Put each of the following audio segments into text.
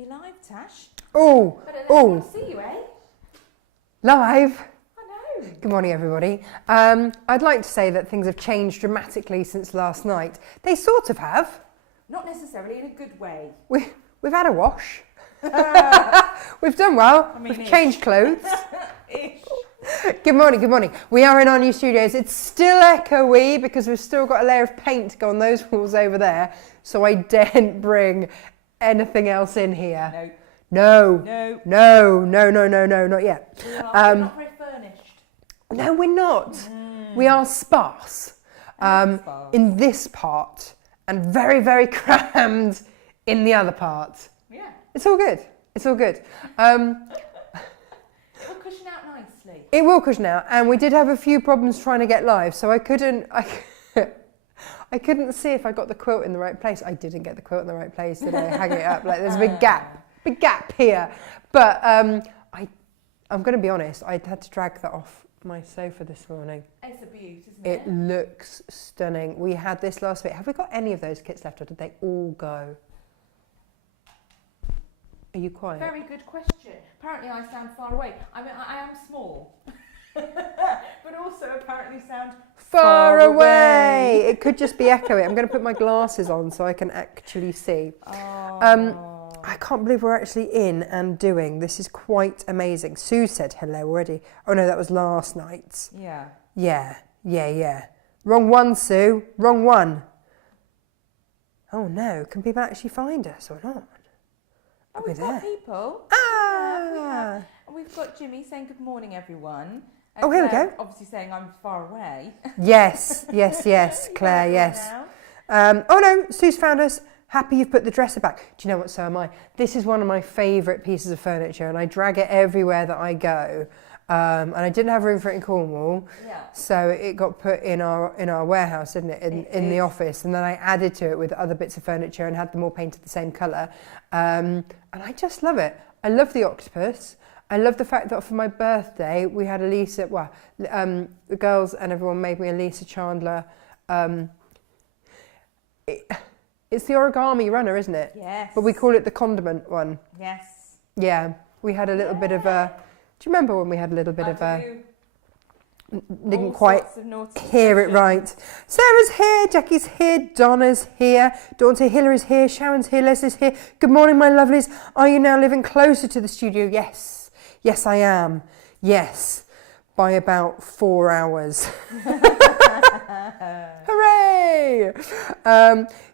Be live, Tash. Oh, I see you, eh? Live. I know. Good morning, everybody. I'd like to say that things have changed dramatically since last night. They sort of have. Not necessarily in a good way. We've had a wash. We've done well. We've changed clothes. Ish. Good morning, good morning. We are in our new studios. It's still echoey because we've still got a layer of paint to go on those walls over there. So I daren't bring anything else in here. No, not yet. We're not very furnished. No, we're not. We are sparse in this part and very, very crammed in the other part. Yeah. It's all good. It's all good. It will cushion out nicely. It will cushion out, and we did have a few problems trying to get live, so I couldn't see if I got the quilt in the right place. I didn't get the quilt in the right place, did I? Hang it up, like there's a big gap here. But I'm going to be honest, I had to drag that off my sofa this morning. It's a beaut, isn't it? It looks stunning. We had this last week. Have we got any of those kits left, or did they all go? Are you quiet? Very good question. Apparently I sound far away. I mean, I am small. But also apparently sound far away. It could just be echoey. I'm going to put my glasses on so I can actually see. I can't believe we're actually in and doing. This is quite amazing. Sue said hello already. Oh no, that was last night's. Yeah. Yeah. Wrong one, Sue. Wrong one. Oh no, can people actually find us or not? Oh, we've got people. Ah! Yeah, we've got Jimmy saying good morning, everyone. And Oh, here we Claire go. Obviously saying I'm far away. Yes, Claire, yes. Oh no, Sue's found us. Happy you've put the dresser back. Do you know what, so am I. This is one of my favourite pieces of furniture and I drag it everywhere that I go. And I didn't have room for it in Cornwall, so it got put in our warehouse, didn't it, in the office, and then I added to it with other bits of furniture and had them all painted the same colour. And I just love it. I love the octopus. I love the fact that for my birthday we had the girls and everyone made me a Lisa Chandler. It's the origami runner, isn't it? Yes. But we call it the condiment one. Yes. Yeah, we had a little bit of a... Do you remember when we had a little bit of a... Didn't quite hear it right. Sarah's here, Jackie's here, Donna's here, Dawn's here, Hillary's here, Sharon's here, Leslie's here. Good morning, my lovelies. Are you now living closer to the studio? Yes. Yes, I am. Yes. By about 4 hours. Hooray!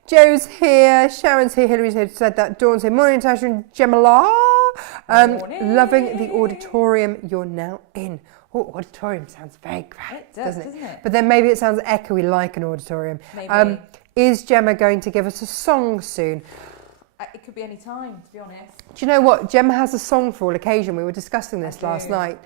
Joe's here, Sharon's here, Hillary's here, said that, Dawn's here. Morning, Natasha and Gemma. Loving the auditorium you're now in. Oh, auditorium sounds very great, doesn't it? But then maybe it sounds echoey like an auditorium. Maybe. Is Gemma going to give us a song soon? It could be any time, to be honest. Do you know what? Gemma has a song for all occasion. We were discussing this last night.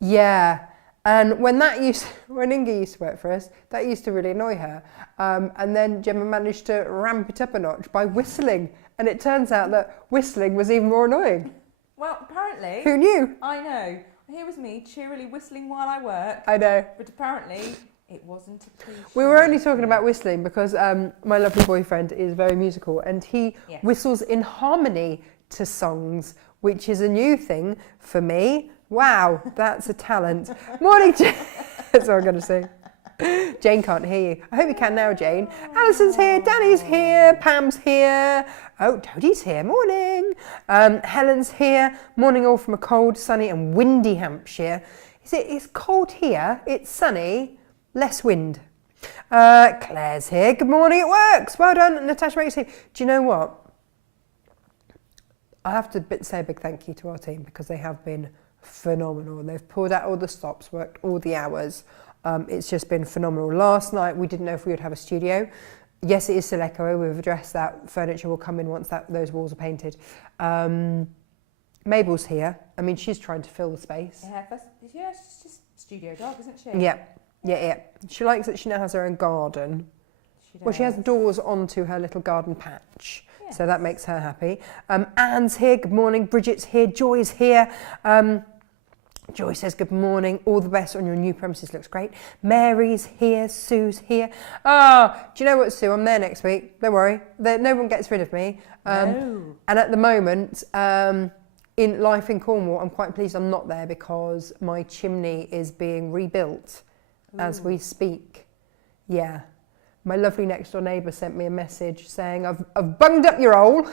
Yeah. And when Inga used to work for us, that used to really annoy her. And then Gemma managed to ramp it up a notch by whistling. And it turns out that whistling was even more annoying. Well, apparently... Who knew? I know. Here was me cheerily whistling while I work. I know. But apparently it wasn't appreciated. We were only talking about whistling because my lovely boyfriend is very musical and he whistles in harmony to songs, which is a new thing for me. Wow, that's a talent. Morning, Jane. That's what I'm going to say. Jane can't hear you. I hope you can now, Jane. Alison's here, Danny's here, Pam's here. Oh, Toadie's here. Morning. Helen's here. Morning all from a cold, sunny and windy Hampshire. It's cold here, it's sunny, less wind. Claire's here. Good morning, it works. Well done, Natasha makes it. Do you know what? I have to say a big thank you to our team because they have been phenomenal. They've pulled out all the stops, worked all the hours. It's just been phenomenal. Last night we didn't know if we would have a studio. Yes, it is still echoey. We've addressed that. Furniture will come in once those walls are painted. Mabel's here. I mean, she's trying to fill the space. Yeah, she's just studio dog, isn't she? Yeah. She likes that she now has her own garden. Well, she has doors onto her little garden patch. Yes. So that makes her happy. Anne's here. Good morning. Bridget's here. Joy's here. Joy says, good morning, all the best on your new premises, looks great. Mary's here, Sue's here. Do you know what, Sue, I'm there next week, don't worry. No one gets rid of me. No. And at the moment, in life in Cornwall, I'm quite pleased I'm not there because my chimney is being rebuilt as we speak. Yeah. My lovely next door neighbour sent me a message saying, I've bunged up your hole.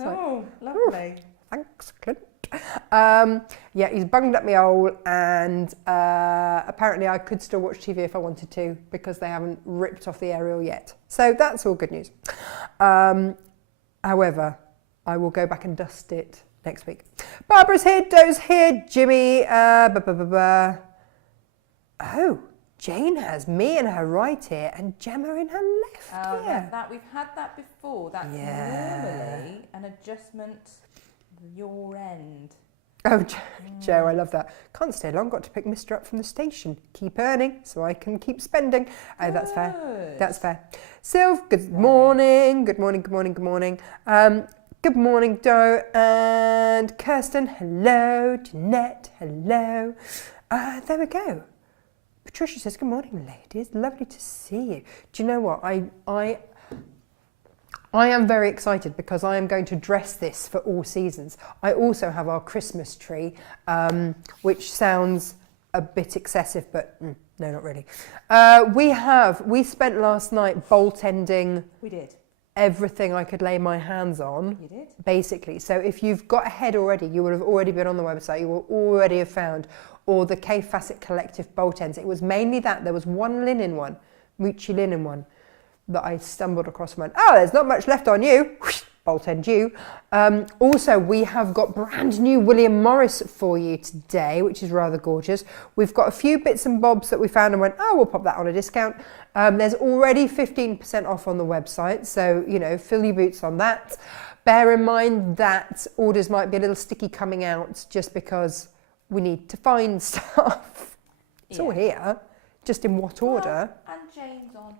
Oh, lovely. Thanks, Clint. Yeah, he's bunged up my hole, and apparently I could still watch TV if I wanted to because they haven't ripped off the aerial yet. So that's all good news. However, I will go back and dust it next week. Barbara's here, Doe's here, Jimmy. Oh, Jane has me in her right ear and Gemma in her left ear. That we've had that before. That's normally an adjustment your end. Oh, Joe, I love that. Can't stay long, got to pick Mr. up from the station. Keep earning so I can keep spending. Oh, that's fair. That's fair. Sylv, good morning. Good morning, good morning, good morning. Good morning, Doe and Kirsten. Hello. Jeanette, hello. There we go. Patricia says, good morning, ladies. Lovely to see you. Do you know what? I am very excited because I am going to dress this for all seasons. I also have our Christmas tree, which sounds a bit excessive, but no, not really. We spent last night bolt ending. We did. Everything I could lay my hands on. You did? Basically. So if you've got ahead already, you would have already been on the website, you will already have found all the K Facet Collective bolt ends. It was mainly that. There was one linen one, Mucci linen one, that I stumbled across and went, oh, there's not much left on you. Bolt end you. Also, we have got brand new William Morris for you today, which is rather gorgeous. We've got a few bits and bobs that we found and went, oh, we'll pop that on a discount. There's already 15% off on the website, so, you know, fill your boots on that. Bear in mind that orders might be a little sticky coming out just because we need to find stuff. It's all here, just in what order. And Jane's on.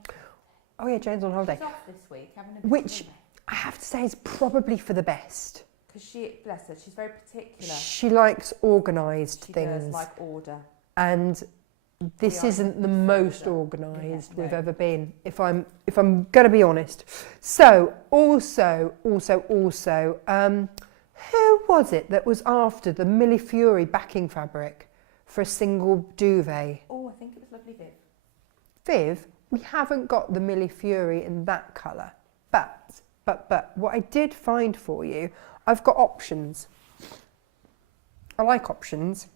Oh yeah, Jane's on holiday. She's off this week, having a bit Which of I have to say is probably for the best. because she, bless her, she's very particular. She likes organised She things. does like order. And this We are isn't the most order. organised Yeah, we've no. ever been, if I'm going to be honest. So, also, who was it that was after the Millie Fury backing fabric for a single duvet? Oh, I think it was lovely Viv. Viv, we haven't got the Millie Fury in that colour, but what I did find for you, I've got options. I like options.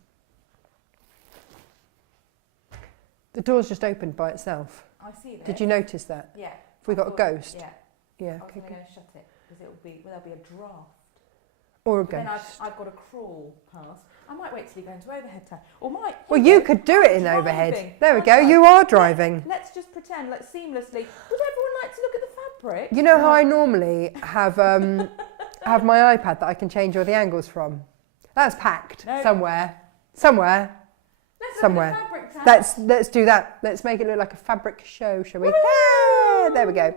The door's just opened by itself. I see that. Did you notice that? Yeah. Have we got a ghost? Yeah. Yeah. I was Okay. going to shut it because there'll be a draft. Or a But then ghost. I've got to crawl past. I might wait till you go into overhead time. Or might. Well, you could do it in driving. overhead. There we I'm go. driving. You are driving. Let's just pretend, like seamlessly. Would everyone like to look at the fabric? You know how I normally have have my iPad that I can change all the angles from? That's packed No. somewhere. Let's look at the fabric tab. Let's do that. Let's make it look like a fabric show, shall we? There we go.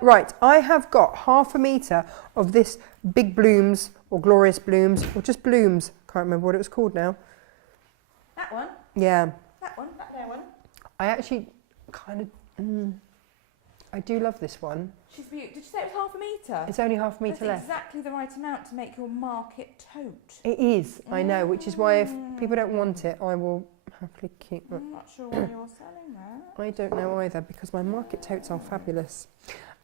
Right, I have got 1/2 metre of this Big Blooms or Glorious Blooms or just Blooms. Can't remember what it was called now. That one. Yeah. That one. That there one. I actually kind of. I do love this one. She's beautiful. Did you say it was 1/2 metre? It's only 1/2 metre That's left. exactly the right amount to make your market tote. It is, I know, which is why if people don't want it, I will happily keep it. I'm not sure why you're selling that. I don't know either because my market totes are fabulous.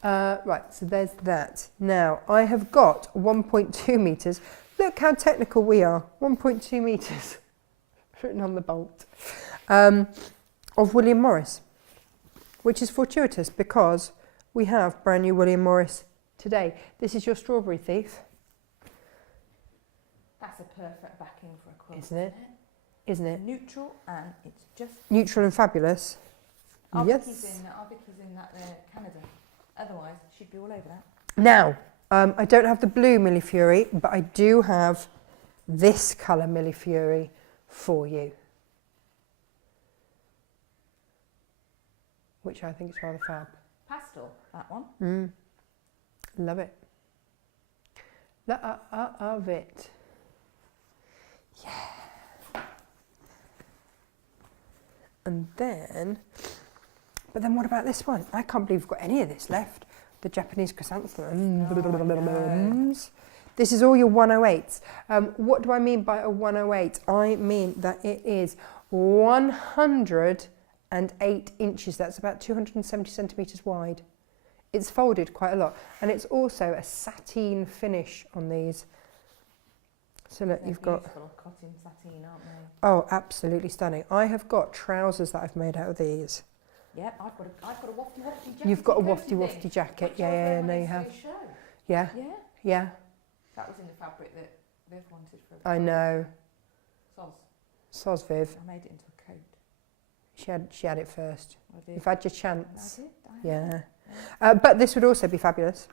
Right, so there's that. Now, I have got 1.2 metres. Look how technical we are. 1.2 metres written on the bolt of William Morris, which is fortuitous because we have brand new William Morris today. This is your Strawberry Thief. That's a perfect backing for a quilt, Isn't it? Isn't it? Neutral and it's just. Neutral and fabulous. Our Yes. Vicky's in that Canada. Otherwise, she'd be all over that. Now, I don't have the blue Millie Fury, but I do have this colour Millie Fury for you, which I think is rather fab. Pastel, that one. Love it. Love it. Yeah. And then, but then what about this one? I can't believe we've got any of this left. The Japanese chrysanthemums. This is all your 108s. What do I mean by a 108? I mean that it is 108 inches. That's about 270 centimetres wide. It's folded quite a lot. And it's also a sateen finish on these. So look, you've got... beautiful cotton sateen, aren't they? Oh, absolutely stunning. I have got trousers that I've made out of these. Yep, I've got a wafty jacket. You've got a wafty jacket. Yeah, no, you have. Yeah, yeah. That was in the fabric that Viv wanted for I know. Soz. Viv. I made it into a coat. She had it first. I did. You've had your chance. I did. Yeah. But this would also be fabulous.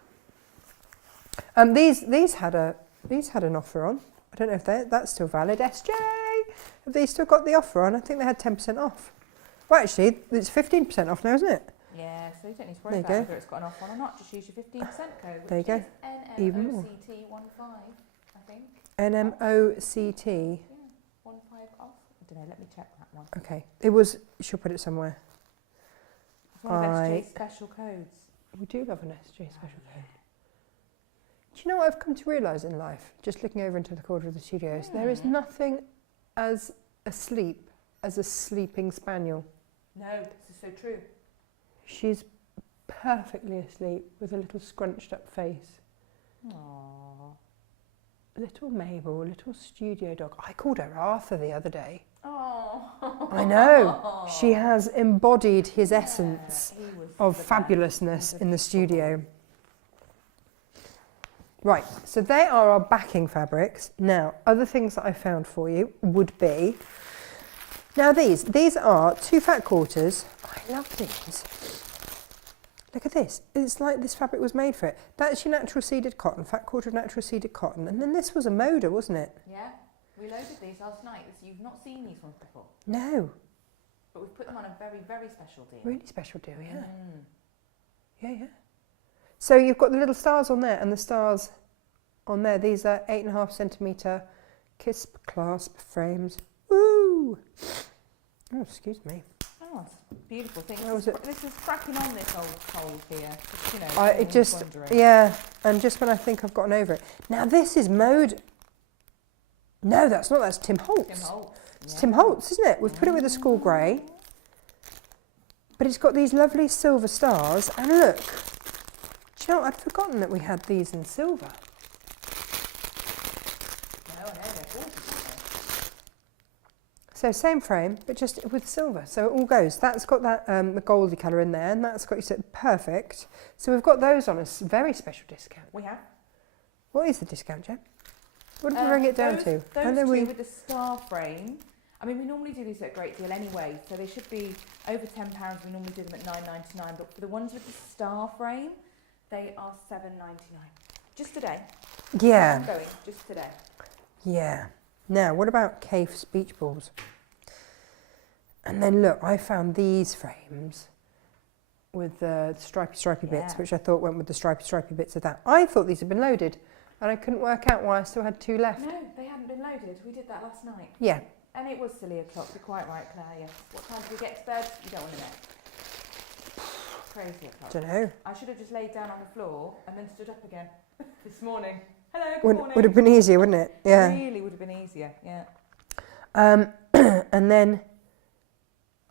These had an offer on. I don't know if that's still valid. SJ, have they still got the offer on? I think they had 10% off. Well, actually, it's 15% off now, isn't it? Yeah, so you don't need to worry about whether it's got an offer on or not. Just use your 15% code. There you go. Even more. NMOCT15, I think. NMOCT. Yeah, 15 off. I don't know, let me check that one. Okay. It was, she'll put it somewhere. It's one of SJ's special codes. We do love an SJ special code. Do you know what I've come to realise in life, just looking over into the corner of the studios? There is nothing as asleep as a sleeping spaniel. No, this is so true. She's perfectly asleep with a little scrunched up face. Aww. Little Mabel, little studio dog. I called her Arthur the other day. Oh. I know. She has embodied his essence of fabulousness in the studio. Right, so they are our backing fabrics. Now, other things that I found for you would be, now these are 2 fat quarters. I love these. Look at this. It's like this fabric was made for it. That's your natural seeded cotton, fat quarter of natural seeded cotton. And then this was a moda, wasn't it? Yeah, we loaded these last night. You've not seen these ones before. No. But we've put them on a very, very special deal. Really special deal, yeah. Yeah. So you've got the little stars on there and the stars on there. These are 8.5 centimetre kisp clasp frames. Woo! Oh, excuse me. Oh, it's a beautiful thing. This is cracking on this old cold here. Just, yeah, and just when I think I've gotten over it. Now this is mode. No, that's not. That's Tim Holtz. Tim Holtz. It's Tim Holtz, isn't it? We've put it with a school grey. But it's got these lovely silver stars. And look, do you know what? I'd forgotten that we had these in silver. So same frame, but just with silver. So it all goes. That's got that the goldy colour in there, and that's got perfect. So we've got those on a very special discount. We have. What is the discount, Jen? What did we bring it down to? Those two with the star frame. I mean, we normally do these at a great deal anyway, so they should be over £10. We normally do them at £9.99, but for the ones with the star frame, they are £7.99. Just today. Yeah. Ongoing, just today. Yeah. Now, what about Kaif's beach balls? And then look, I found these frames with the stripy bits, which I thought went with the stripy bits of that. I thought these had been loaded, and I couldn't work out why I still had 2 left. No, they hadn't been loaded. We did that last night. Yeah. And it was silly o'clock. You're quite right, Claire. Yes. What time do we get to bed? You don't want to know. Crazy o'clock. Don't know. I should have just laid down on the floor and then stood up again this morning. Hello, good morning. Would have been easier, wouldn't it? Yeah. Really would have been easier, yeah. And then,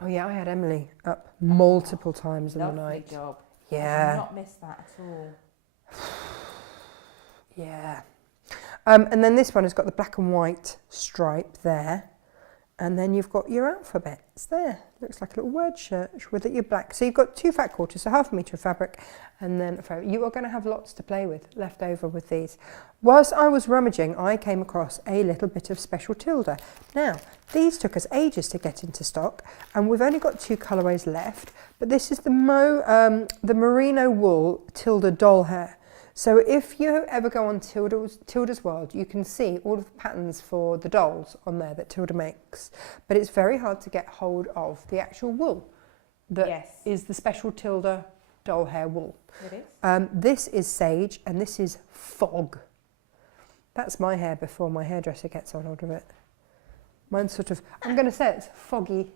oh yeah, I had Emily up multiple times in the night. Lovely job. Yeah. I did not miss that at all. Yeah. And then this one has got the black and white stripe there. And then you've got your alphabets there. Looks like a little word search with it, your black. So you've got 2 fat quarters, so ½ metre of fabric, and then you are going to have lots to play with left over with these. Whilst I was rummaging, I came across a little bit of special tilde. Now, these took us ages to get into stock, and we've only got 2 colourways left, but this is the merino wool tilde doll hair. So if you ever go on Tilda's World, you can see all of the patterns for the dolls on there that Tilda makes. But it's very hard to get hold of the actual wool that is the special Tilda doll hair wool. It is. This is sage and this is fog. That's my hair before my hairdresser gets on hold of it. Mine's sort of, I'm going to say it's foggy.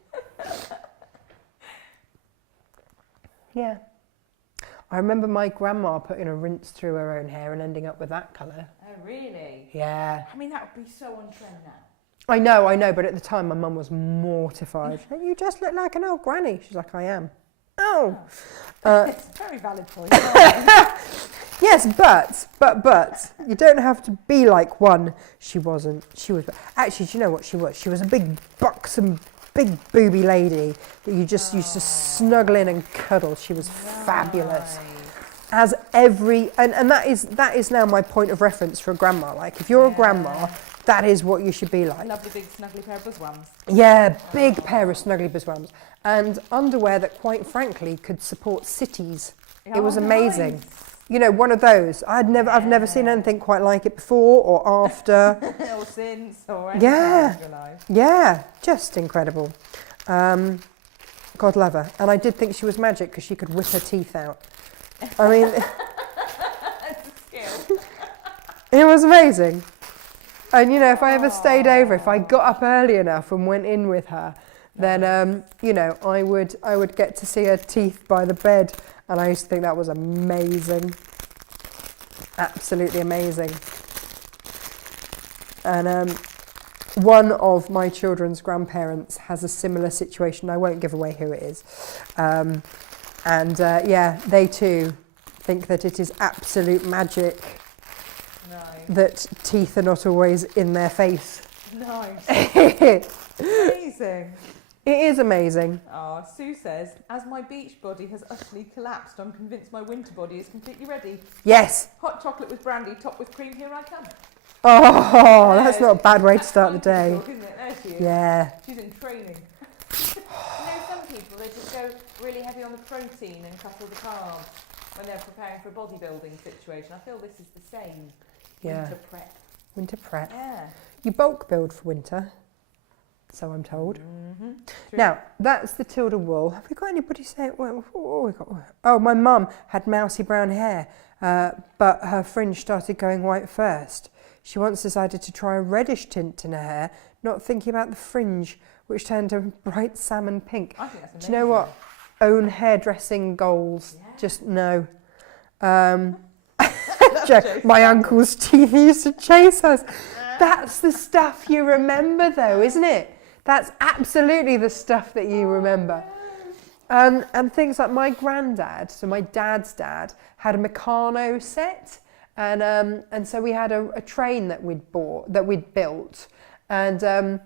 Yeah. I remember my grandma putting a rinse through her own hair and ending up with that colour. Oh, really? Yeah. I mean, that would be so on trend now. I know, but at the time my mum was mortified. You just look like an old granny. She's like, I am. Oh. It's a very valid point. Yes, but you don't have to be like one. She wasn't. She was. Actually, do you know what she was? She was a big, buxom, big booby lady that you just used to snuggle in and cuddle. She was fabulous. As every and that is now my point of reference for a grandma. Like if you're a grandma, that is what you should be like. Lovely big snuggly pair of buzz-wams. Yeah, big pair of snuggly buzz-wams and underwear that, quite frankly, could support cities. It was amazing. Nice. You know, one of those. I've never seen anything quite like it before or after. Or since or any time of your life. Yeah, just incredible. God love her. And I did think she was magic because she could whip her teeth out. I mean, That's a skill. it was amazing. And you know, if I ever stayed over, if I got up early enough and went in with her, then you know, I would get to see her teeth by the bed, and I used to think that was amazing, absolutely amazing. And one of my children's grandparents has a similar situation. I won't give away who it is, yeah, they too think that it is absolute magic. That teeth are not always in their face. Nice. Amazing. It is amazing. Oh, Sue says, as my beach body has utterly collapsed, I'm convinced my winter body is completely ready. Yes. Hot chocolate with brandy, topped with cream, here I come. Oh, that's not a bad way to start the day. Talk, isn't it? There she is. Yeah. She's in training. You know, some people, they just go really heavy on the protein and cut all the carbs when they're preparing for a bodybuilding situation. I feel this is the same. Yeah. Winter prep. Winter prep. Yeah. You bulk build for winter, so I'm told. Mm-hmm. Now, that's the Tilda wool. Have we got anybody saying, oh, my mum had mousy brown hair, but her fringe started going white first. She once decided to try a reddish tint in her hair, not thinking about the fringe, which turned a bright salmon pink. I think that's amazing. Do you know what? Own hairdressing goals. Yeah. Just no. My uncle's teeth used to chase us. That's the stuff you remember, though, isn't it? That's absolutely the stuff that you remember. And things like my granddad, so my dad's dad, had a Meccano set, and so we had a train that we'd built, and it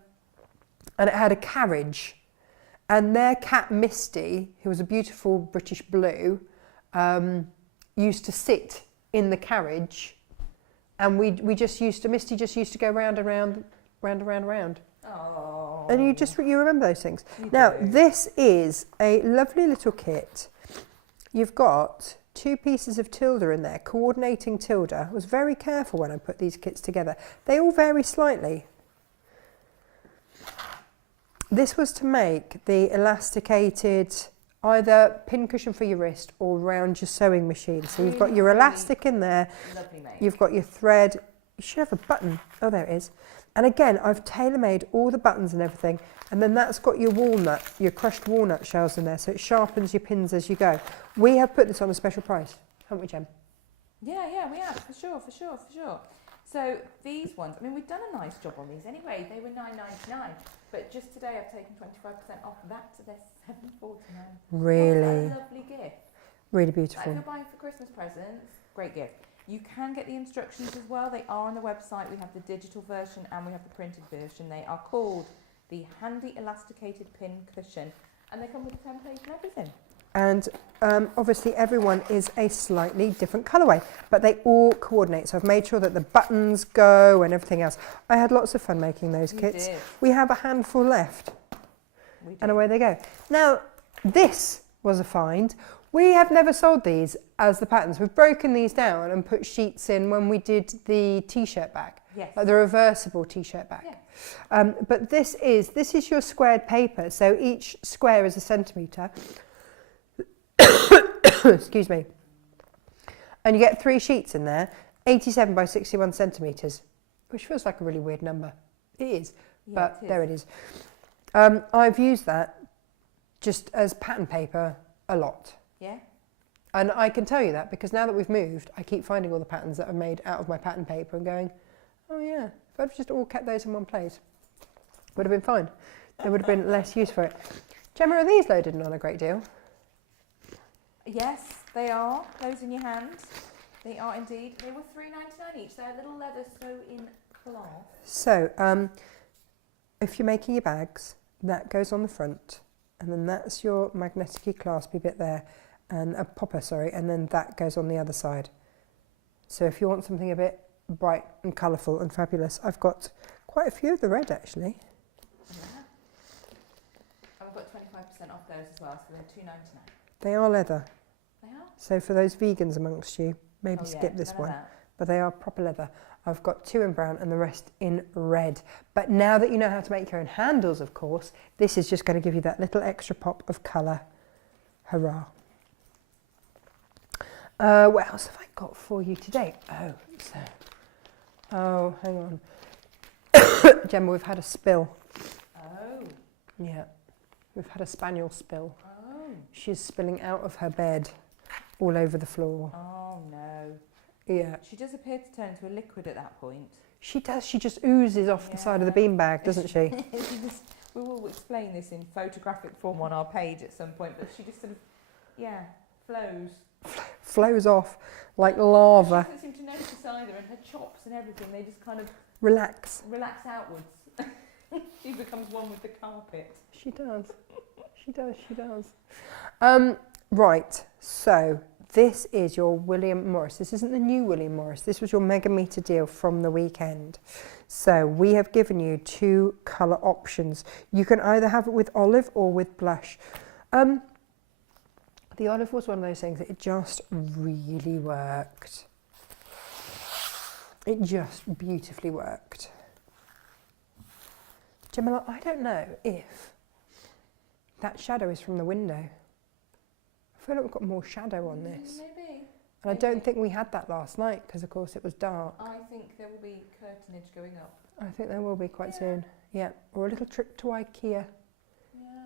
had a carriage, and their cat Misty, who was a beautiful British blue, used to sit in the carriage, and Misty just used to go round and round. Oh. And you remember those things. Now, this is a lovely little kit. You've got 2 pieces of Tilda in there, coordinating Tilda. I was very careful when I put these kits together. They all vary slightly. This was to make the elasticated either pin cushion for your wrist or around your sewing machine. So you've got your elastic in there, you've got your thread, you should have a button, oh there it is. And again, I've tailor-made all the buttons and everything, and then that's got your crushed walnut shells in there, so it sharpens your pins as you go. We have put this on a special price, haven't we, Jem? Yeah, we have, for sure. So these ones, I mean, we've done a nice job on these anyway. They were $9.99, but just today I've taken 25% off that, so they're $7.49. Really? What a lovely gift. Really beautiful. If you're buying for Christmas presents, great gift. You can get the instructions as well. They are on the website. We have the digital version and we have the printed version. They are called the Handy Elasticated Pin Cushion, and they come with a template and everything. And obviously everyone is a slightly different colourway, but they all coordinate. So I've made sure that the buttons go and everything else. I had lots of fun making those kits. Did. We have a handful left. And away they go. Now, this was a find. We have never sold these as the patterns. We've broken these down and put sheets in when we did the t-shirt bag. Yes. Like the reversible t-shirt bag. Yeah. But this is your squared paper. So each square is a centimetre. Excuse me. And you get 3 sheets in there, 87 by 61 centimetres, which feels like a really weird number. It is, yeah, but it is. there it is. I've used that just as pattern paper a lot. Yeah. And I can tell you that because now that we've moved, I keep finding all the patterns that are made out of my pattern paper and going, oh yeah, if I'd just all kept those in one place, would have been fine. There would have been less use for it. Gemma, are these loaded and on a great deal? Yes, they are. Those in your hand. They are indeed. They were $3.99 each. They're a little leather sew-in cloth. So, if you're making your bags, that goes on the front, and then that's your magnetic claspy bit there, and a popper, sorry, and then that goes on the other side. So if you want something a bit bright and colourful and fabulous, I've got quite a few of the red actually. Yeah. And we've got 25% off those as well, so they're $2.99. They are leather. They are? So for those vegans amongst you, maybe skip this one. But they are proper leather. I've got 2 in brown and the rest in red. But now that you know how to make your own handles, of course, this is just going to give you that little extra pop of colour. Hurrah. What else have I got for you today? Oh, hang on. Gemma, we've had a spill. Oh. Yeah, we've had a spaniel spill. Oh. She's spilling out of her bed all over the floor. Oh, no. Yeah. She does appear to turn into a liquid at that point. She does. She just oozes off the side of the beanbag, doesn't she? We will explain this in photographic form on our page at some point, but she just sort of, flows. Flows off like lava. She doesn't seem to notice either, and her chops and everything, they just kind of relax outwards. She becomes one with the carpet. She does. She does. Right, so this is your William Morris. This isn't the new William Morris. This was your mega meter deal from the weekend. So we have given you 2 colour options. You can either have it with olive or with blush. The olive was one of those things that it just really worked. It just beautifully worked. Gemma, I don't know if that shadow is from the window. I feel like we've got more shadow on this. Maybe. And I don't think we had that last night because, of course, it was dark. I think there will be curtainage going up. I think there will be quite soon. Yeah, or a little trip to IKEA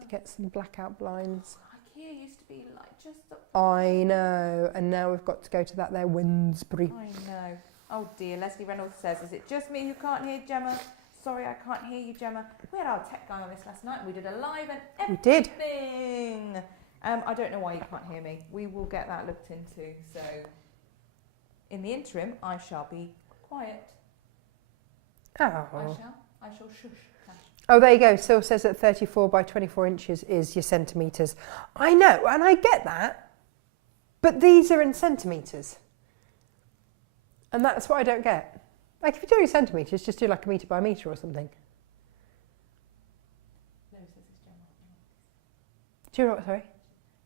to get some blackout blinds. IKEA used to be like just up. I know, and now we've got to go to that there Wednesbury. I know. Oh dear, Leslie Reynolds says, is it just me who can't hear Gemma? Sorry, I can't hear you, Gemma. We had our tech guy on this last night. We did a live and everything. We did. I don't know why you can't hear me. We will get that looked into. So, in the interim, I shall be quiet. Oh. I shall shush. Oh, there you go. Sil says that 34 by 24 inches is your centimetres. I know, and I get that. But these are in centimetres. And that's what I don't get. Like, if you're doing centimetres, just do like a metre by metre or something. Lo says it's Gemma. Do you know what, sorry?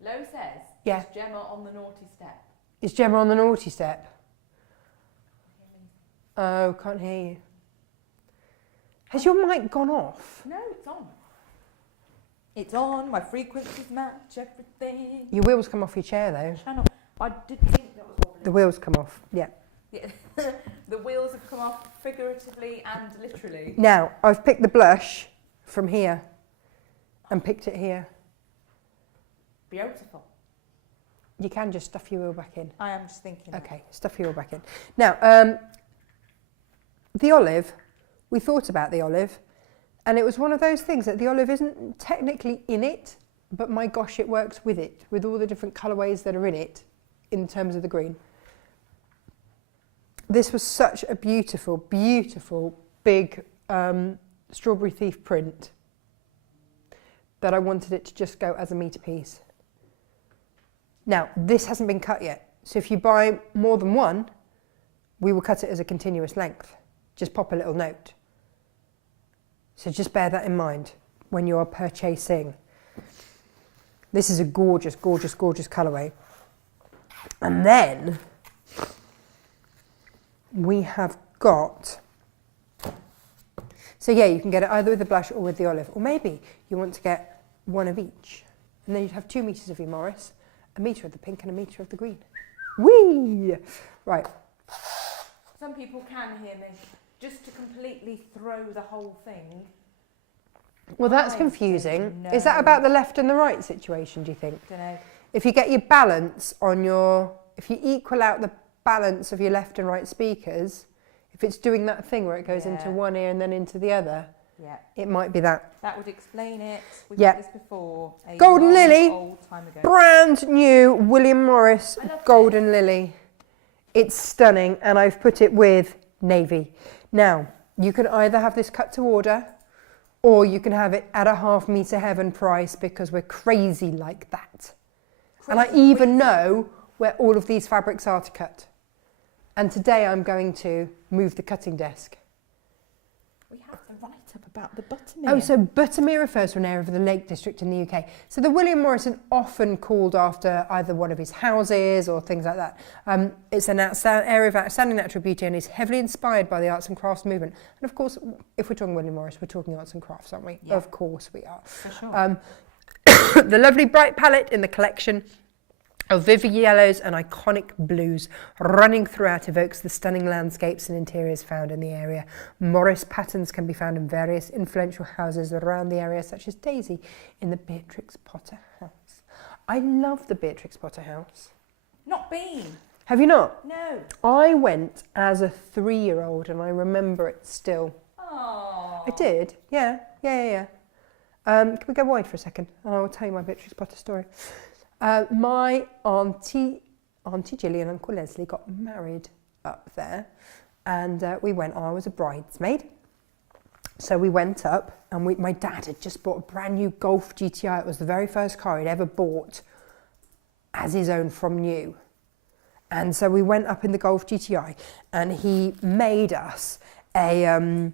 Lo says it's Gemma on the naughty step. Is Gemma on the naughty step? Oh, can't hear you. Has your mic gone off? No, it's on. It's on. My frequencies match everything. Your wheels come off your chair, though. Channel. I did think that was wobbling. The wheels come off, yeah. The wheels have come off figuratively and literally. Now, I've picked the blush from here and picked it here. Beautiful. You can just stuff your wheel back in. I am just thinking. Okay, stuff your wheel back in. Now, the olive, we thought about the olive, and it was one of those things that the olive isn't technically in it, but my gosh, it works with it, with all the different colourways that are in it, in terms of the green. This was such a beautiful, beautiful, big strawberry thief print that I wanted it to just go as a metre piece. Now, this hasn't been cut yet, so if you buy more than one, we will cut it as a continuous length. Just pop a little note. So just bear that in mind when you are purchasing. This is a gorgeous, gorgeous, gorgeous colourway. And then we have got, so yeah, you can get it either with the blush or with the olive, or maybe you want to get one of each. And then you'd have 2 metres of your Morris, a metre of the pink and a metre of the green. Whee! Right. Some people can hear me. Just to completely throw the whole thing. Well, that's confusing. Is that about the left and the right situation, do you think? Don't know. if you get your balance on your, if you equal out the balance of your left and right speakers, if it's doing that thing where it goes into one ear and then into the other, it might be that. That would explain it. We've had this before. Golden Lily, old time ago. brand new William Morris Golden Lily. It's stunning, and I've put it with navy. Now, you can either have this cut to order, or you can have it at a half metre heaven price, because we're crazy like that. And I even know where all of these fabrics are to cut. And today I'm going to move the cutting desk. We have to write up about the Buttermere. Oh, so Buttermere refers to an area of the Lake District in the UK. So the William Morris is often called after either one of his houses or things like that. It's an area of outstanding natural beauty and is heavily inspired by the arts and crafts movement. And of course, if we're talking William Morris, we're talking arts and crafts, aren't we? Yeah. Of course we are. For sure. The lovely bright palette in the collection of vivid yellows and iconic blues running throughout evokes the stunning landscapes and interiors found in the area. Morris patterns can be found in various influential houses around the area, such as Daisy in the Beatrix Potter house. I love the Beatrix Potter house. Not been. Have you not? No. I went as a 3-year-old and I remember it still. Oh. I did? Yeah. Can we go wide for a second? And I will tell you my Beatrix Potter story. My Auntie Gilly and Uncle Leslie got married up there, and we went. I was a bridesmaid, so we went up, and my dad had just bought a brand new Golf GTI. It was the very first car he'd ever bought as his own from new, and so we went up in the Golf GTI, and he made us a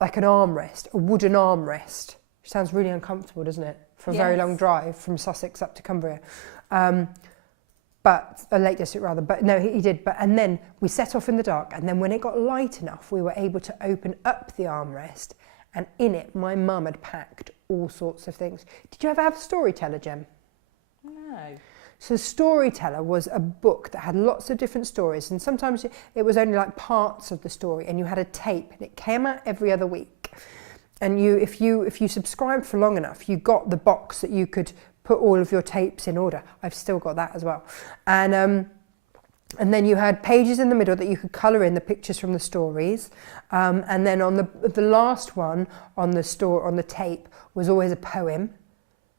like an armrest, a wooden armrest. Which sounds really uncomfortable, doesn't it? For a very long drive from Sussex up to Cumbria, but a Lake District rather. But no, he did. And then we set off in the dark, and then when it got light enough, we were able to open up the armrest, and in it, my mum had packed all sorts of things. Did you ever have a Storyteller, Jem? No. So Storyteller was a book that had lots of different stories, and sometimes it was only like parts of the story, and you had a tape, and it came out every other week. And if you subscribed for long enough, you got the box that you could put all of your tapes in order. I've still got that as well. And then you had pages in the middle that you could colour in the pictures from the stories. And then on the last one on the tape was always a poem.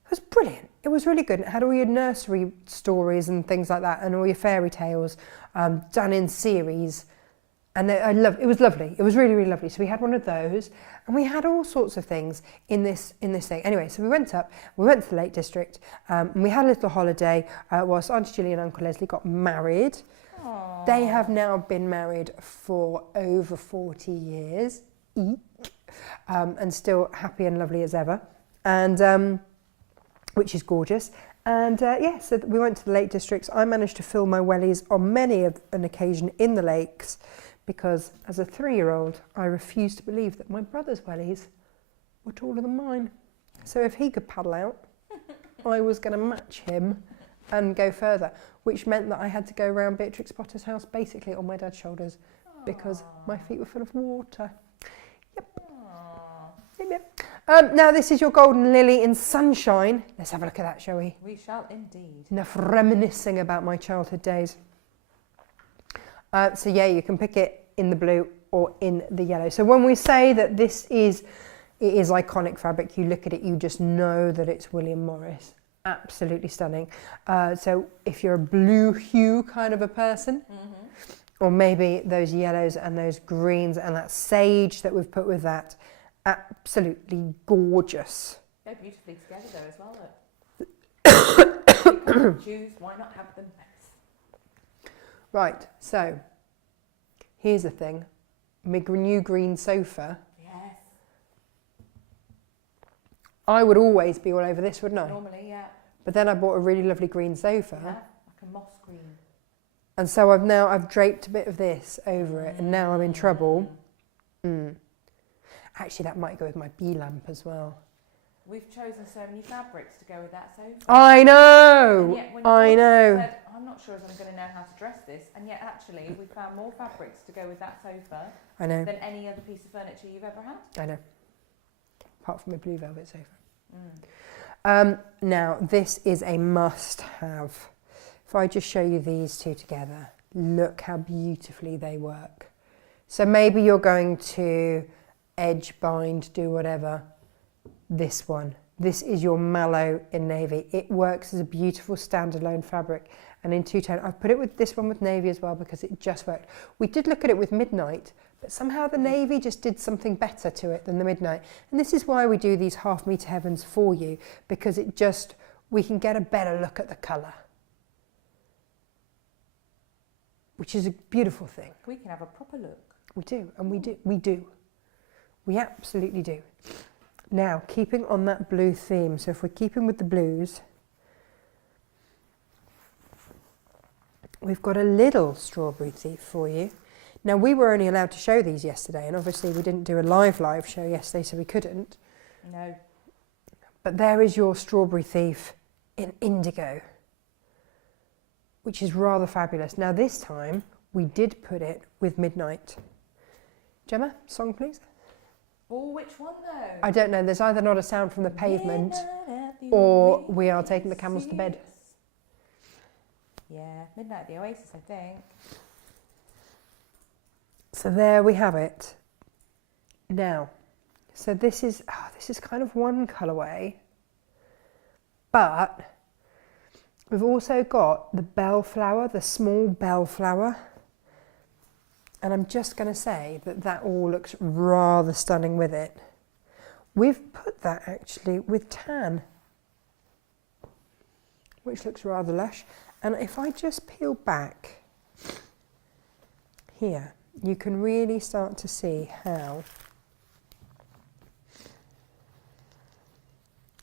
It was brilliant. It was really good. It had all your nursery stories and things like that, and all your fairy tales done in series. And it was lovely. It was really, really lovely. So we had one of those, and we had all sorts of things in this thing. Anyway, so we went to the Lake District, and we had a little holiday whilst Auntie Gilly and Uncle Leslie got married. Aww. They have now been married for over 40 years, and still happy and lovely as ever, and which is gorgeous. And so we went to the Lake Districts. I managed to fill my wellies on many an occasion in the lakes, because as a 3-year-old, I refused to believe that my brother's wellies were taller than mine. So if he could paddle out, I was going to match him and go further, which meant that I had to go around Beatrix Potter's house basically on my dad's shoulders. Aww. Because my feet were full of water. Yep. Now this is your Golden Lily in sunshine. Let's have a look at that, shall we? We shall indeed. Enough reminiscing about my childhood days. So yeah, you can pick it in the blue or in the yellow. So when we say that it is iconic fabric, you look at it, you just know that it's William Morris. Absolutely stunning. So if you're a blue hue kind of a person, or maybe those yellows and those greens and that sage that we've put with that, absolutely gorgeous. Go beautifully together though as well. Look. You can't choose, why not have them both? Right, so here's the thing. My new green sofa. Yes. I would always be all over this, wouldn't I? Normally, yeah. But then I bought a really lovely green sofa. Yeah, like a moss green. And so I've draped a bit of this over it, and now I'm in trouble. Actually, that might go with my bee lamp as well. We've chosen so many fabrics to go with that sofa. I know! And yet when I know. said, I'm not sure if I'm going to know how to dress this, and yet actually we found more fabrics to go with that sofa I know. than any other piece of furniture you've ever had. I know. Apart from a blue velvet sofa. Now, this is a must-have. If I just show you these two together, look how beautifully they work. So maybe you're going to edge, bind, do whatever. This one. This is your mallow in navy. It works as a beautiful standalone fabric and in two-tone. I've put it with this one with navy as well because it just worked. We did look at it with midnight, but somehow the navy just did something better to it than the midnight. And this is why we do these half-metre heavens for you, because it just, we can get a better look at the colour, which is a beautiful thing. We can have a proper look. We do, and we do. We absolutely do. Now, keeping on that blue theme, so if we're keeping with the blues, we've got a little strawberry thief for you. Now, we were only allowed to show these yesterday, and obviously we didn't do a live show yesterday, so we couldn't. No. But there is your strawberry thief in indigo, which is rather fabulous. Now, this time, we did put it with midnight. Gemma, song please. Oh, which one though? I don't know, there's either not a sound from the pavement or we are taking the camels to bed. Yeah, Midnight at the Oasis, I think. So there we have it. Now, so this is kind of one colourway, but we've also got the bellflower, the small bellflower. And I'm just going to say that all looks rather stunning with it. We've put that actually with tan, which looks rather lush. And if I just peel back here, you can really start to see how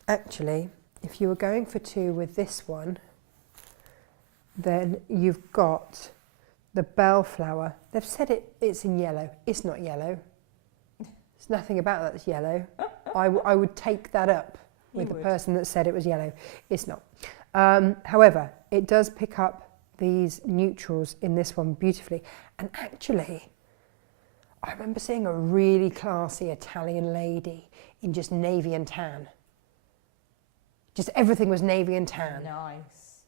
actually, if you were going for two with this one, then you've got the bellflower. They've said it's in yellow. It's not yellow. There's nothing about that that's yellow. I would take that up with the person that said it was yellow. It's not. However, it does pick up these neutrals in this one beautifully. And actually, I remember seeing a really classy Italian lady in just navy and tan. Just everything was navy and tan. Nice.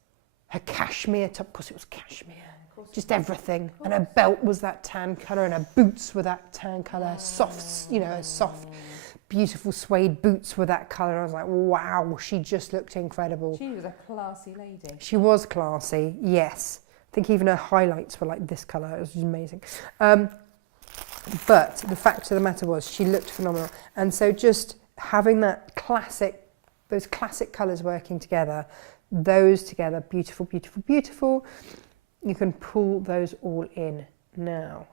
Her cashmere top, of course it was cashmere. Just everything, and her belt was that tan colour, and her boots were that tan colour. Soft, you know, her soft, beautiful suede boots were that colour. I was like, wow, she just looked incredible. She was a classy lady. She was classy, yes. I think even her highlights were like this colour. It was just amazing. But the fact of the matter was, she looked phenomenal, and so just having that classic, those classic colours working together, those together, beautiful, beautiful, beautiful. You can pull those all in now.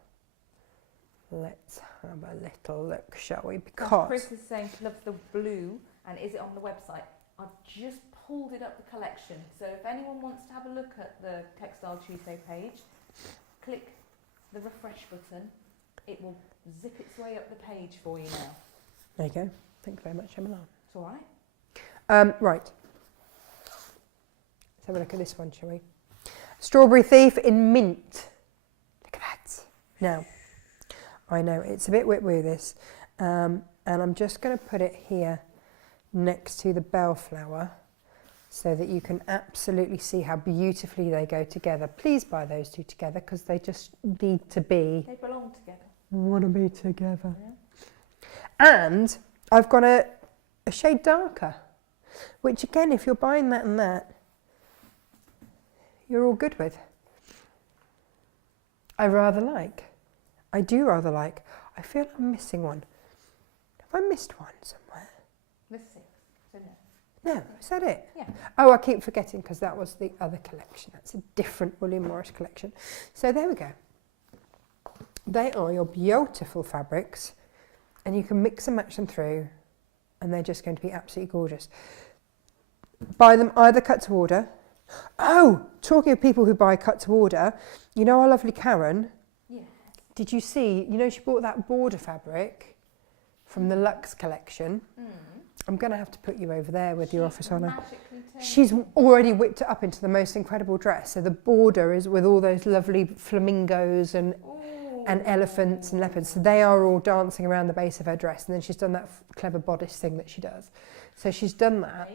Let's have a little look, shall we? Because Chris is saying she loves the blue, and is it on the website? I've just pulled it up the collection, so if anyone wants to have a look at the Textile Tuesday page, click the refresh button. It will zip its way up the page for you now. There you go. Thank you very much, Emma. It's all right. Right. Let's have a look at this one, shall we? Strawberry Thief in mint. Look at that. Now, I know it's a bit wet-woo this, and I'm just going to put it here next to the bellflower so that you can absolutely see how beautifully they go together. Please buy those two together because they just need to be. They belong together. Want to be together. Yeah. And I've got a shade darker, which again, if you're buying that and that, you're all good with. I rather like. I do rather like. I feel I'm missing one. Have I missed one somewhere? This 6, isn't it? No, is that it? Yeah. Oh, I keep forgetting because that was the other collection. That's a different William Morris collection. So there we go. They are your beautiful fabrics, and you can mix and match them through, and they're just going to be absolutely gorgeous. Buy them either cut to order. Oh, talking of people who buy cut to order, you know our lovely Karen? Yeah. Did you see, you know she bought that border fabric from the Luxe collection? I'm going to have to put you over there with your office on her. She's already whipped it up into the most incredible dress. So the border is with all those lovely flamingos and and elephants and leopards. So they are all dancing around the base of her dress, and then she's done that clever bodice thing that she does. So she's done that.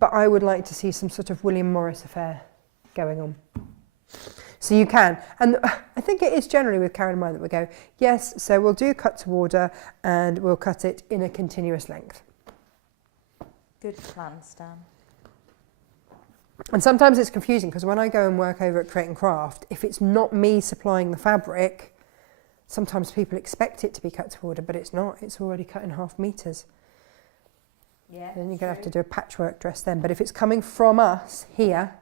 But I would like to see some sort of William Morris affair going on. So you can. And I think it is generally with Karen in mind that we go, yes, so we'll do cut to order and we'll cut it in a continuous length. Good plan, Stan. And sometimes it's confusing because when I go and work over at Create and Craft, if it's not me supplying the fabric, sometimes people expect it to be cut to order, but it's not. It's already cut in 1/2 meters. Yeah. Then you're going to have to do a patchwork dress then. But if it's coming from us here,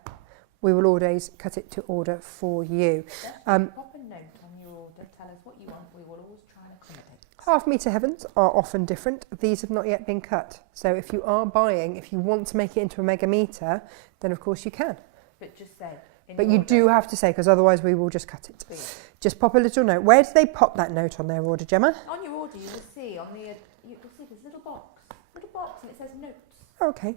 we will always cut it to order for you. Pop a note on your order. Tell us what you want. We will always try and accommodate. 1/2 meter heavens are often different. These have not yet been cut. So if you are buying, if you want to make it into a mega meter, then of course you can. But just say. But you do have to say, because otherwise we will just cut it. Please. Just pop a little note. Where do they pop that note on their order, Gemma? On your order, you will see on the you'll see this little box, and it says notes. Oh, okay.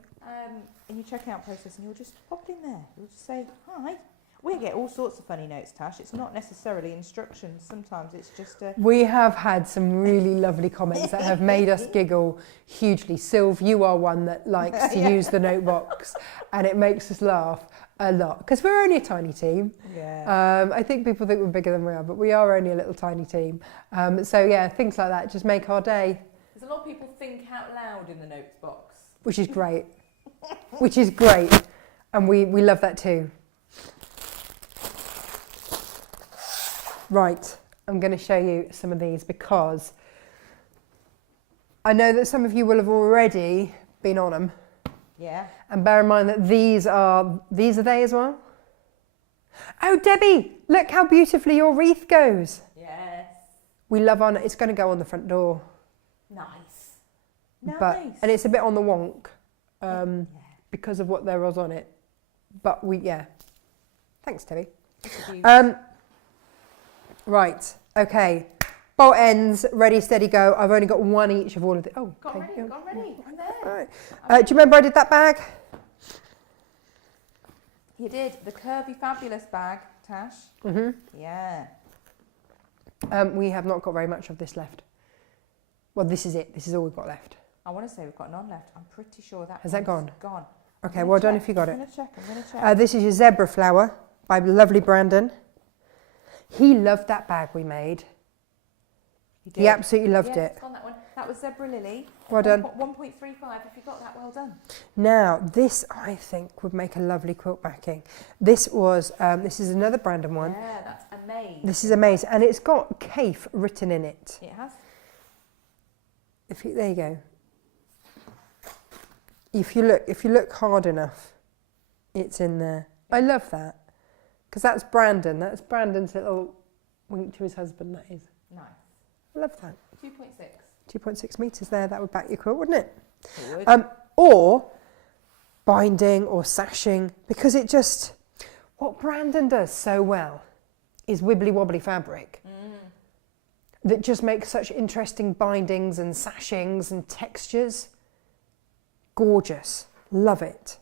In your checkout process, and you'll just pop it in there. You'll just say hi. We get all sorts of funny notes, Tash. It's not necessarily instructions. Sometimes it's just a... We have had some really lovely comments that have made us giggle hugely. Sylv, you are one that likes to use the note box, and it makes us laugh a lot because we're only a tiny team. Yeah. I think people think we're bigger than we are, but we are only a little tiny team. So yeah, things like that just make our day. There's a lot of people think out loud in the notes box. Which is great. Which is great. And we love that too. Right, I'm going to show you some of these because I know that some of you will have already been on them. Yeah. And bear in mind that these are they as well? Oh, Debbie, look how beautifully your wreath goes. Yes. We love it's going to go on the front door. Nice. And it's a bit on the wonk because of what there was on it. But thanks, Debbie. Right, okay. Bolt ends, ready, steady, go. I've only got one each of all of the... Oh, Got okay. ready. I'm there. All right. Do you remember I did that bag? You did. The curvy fabulous bag, Tash. Mm-hmm. Yeah. We have not got very much of this left. Well, this is it. This is all we've got left. I want to say we've got none left. I'm pretty sure that Has that gone? Gone. Okay, well done if you got it. I'm going to check. This is your zebra flower by lovely Brandon. He loved that bag we made. He absolutely loved it. It's on that one. That was zebra lily. Well done. 1.35. If you got that, well done. Now, this I think would make a lovely quilt backing. This is another Brandon one. Yeah, that's amazing. This is amazing, and it's got Cafe written in it. It has. There you go. If you look hard enough, it's in there. I love that because that's Brandon. That's Brandon's little wink to his husband. That is Nice. I love that. 2.6. 2.6 metres there. That would back your quilt, wouldn't it? It would. Or binding or sashing, because what Brandon does so well is wibbly wobbly fabric that just makes such interesting bindings and sashings and textures. Gorgeous. Love it.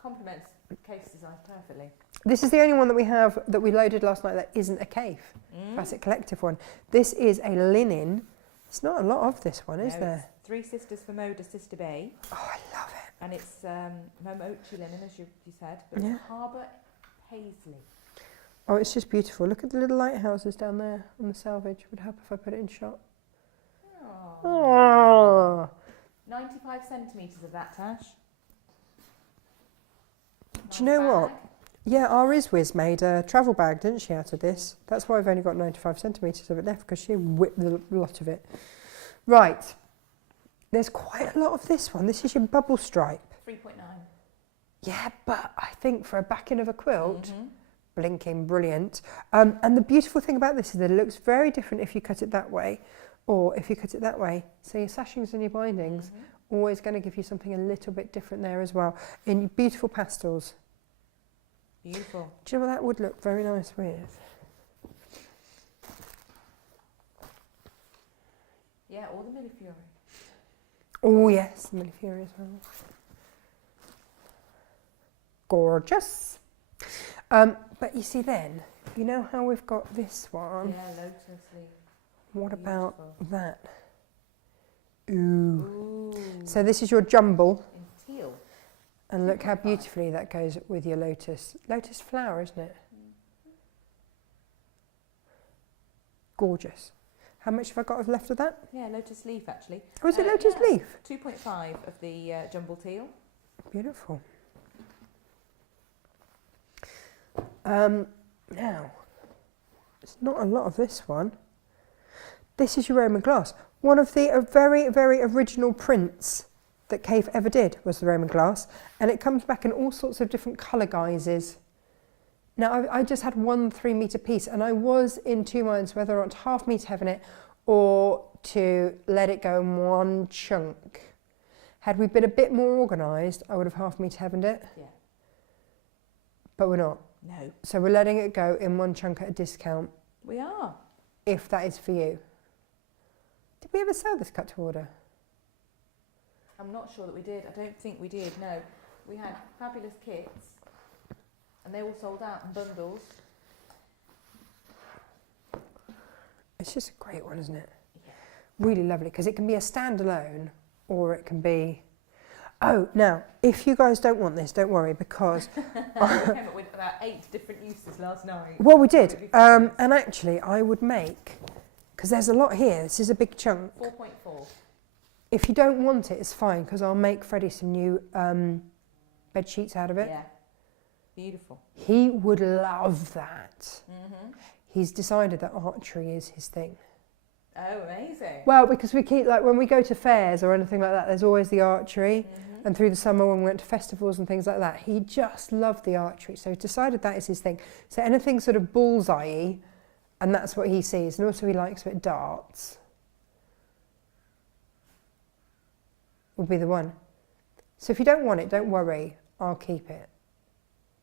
Complements case design perfectly. This is the only one that we have that we loaded last night that isn't a cave. Classic Collective one. This is a linen. It's not a lot of this one, is there? It's Three Sisters for Moda Sister Bay. Oh, I love it. And it's Momochi linen, as you said, but it's Harbour Paisley. Oh, it's just beautiful. Look at the little lighthouses down there on the selvage. Would help if I put it in shot. Oh. 95 centimetres of that, Tash. Do you know what? Yeah, our Iswiz made a travel bag, didn't she, out of this? That's why I've only got 95 centimetres of it left, because she whipped a lot of it. Right. There's quite a lot of this one. This is your bubble stripe. 3.9. Yeah, but I think for a backing of a quilt, blinking brilliant. And the beautiful thing about this is that it looks very different if you cut it that way or if you cut it that way. So your sashings and your bindings, always going to give you something a little bit different there as well. In beautiful pastels. Beautiful. Do you know what that would look very nice with? Yeah, or the Millefiori. Oh yes, Millefiori as well. Gorgeous. But you see then, you know how we've got this one? Yeah, lotus leaf. What about Beautiful. that? Ooh. Ooh. So this is your jumble. In teal. And look how 2.5. beautifully that goes with your lotus flower, isn't it? Gorgeous. How much have I got left of that? Yeah, lotus leaf actually. Oh, is it lotus yeah. leaf? 2.5 of the jumble teal. Beautiful. Now, it's not a lot of this one. This is your Roman glass. One of the very, very original prints that Kate ever did was the Roman glass, and it comes back in all sorts of different colour guises. Now, I just had 1 3-metre piece, and I was in two minds whether or not to half-metre heaven it or to let it go in one chunk. Had we been a bit more organised, I would have half-metre heavened it. Yeah. But we're not. No. So we're letting it go in one chunk at a discount, We are. if that is for you. Did we ever sell this cut to order? I'm not sure that we did. I don't think we did, no. We had fabulous kits and they all sold out in bundles. It's just a great one, isn't it? Yeah. Really lovely, because it can be a standalone or it can be... Oh, now, if you guys don't want this, don't worry, because... We came up with about 8 different uses last night. Well, we did. And actually, I would make... Because there's a lot here. This is a big chunk. 4.4. If you don't want it, it's fine, because I'll make Freddie some new bed sheets out of it. Yeah. Beautiful. He would love that. Mm-hmm. He's decided that archery is his thing. Oh, amazing. Well, because we keep, like, when we go to fairs or anything like that, there's always the archery. Mm-hmm. And through the summer when we went to festivals and things like that, he just loved the archery. So he decided that is his thing. So anything sort of bullseye-y, and that's what he sees. And also he likes a bit darts. Will be the one. So if you don't want it, don't worry. I'll keep it.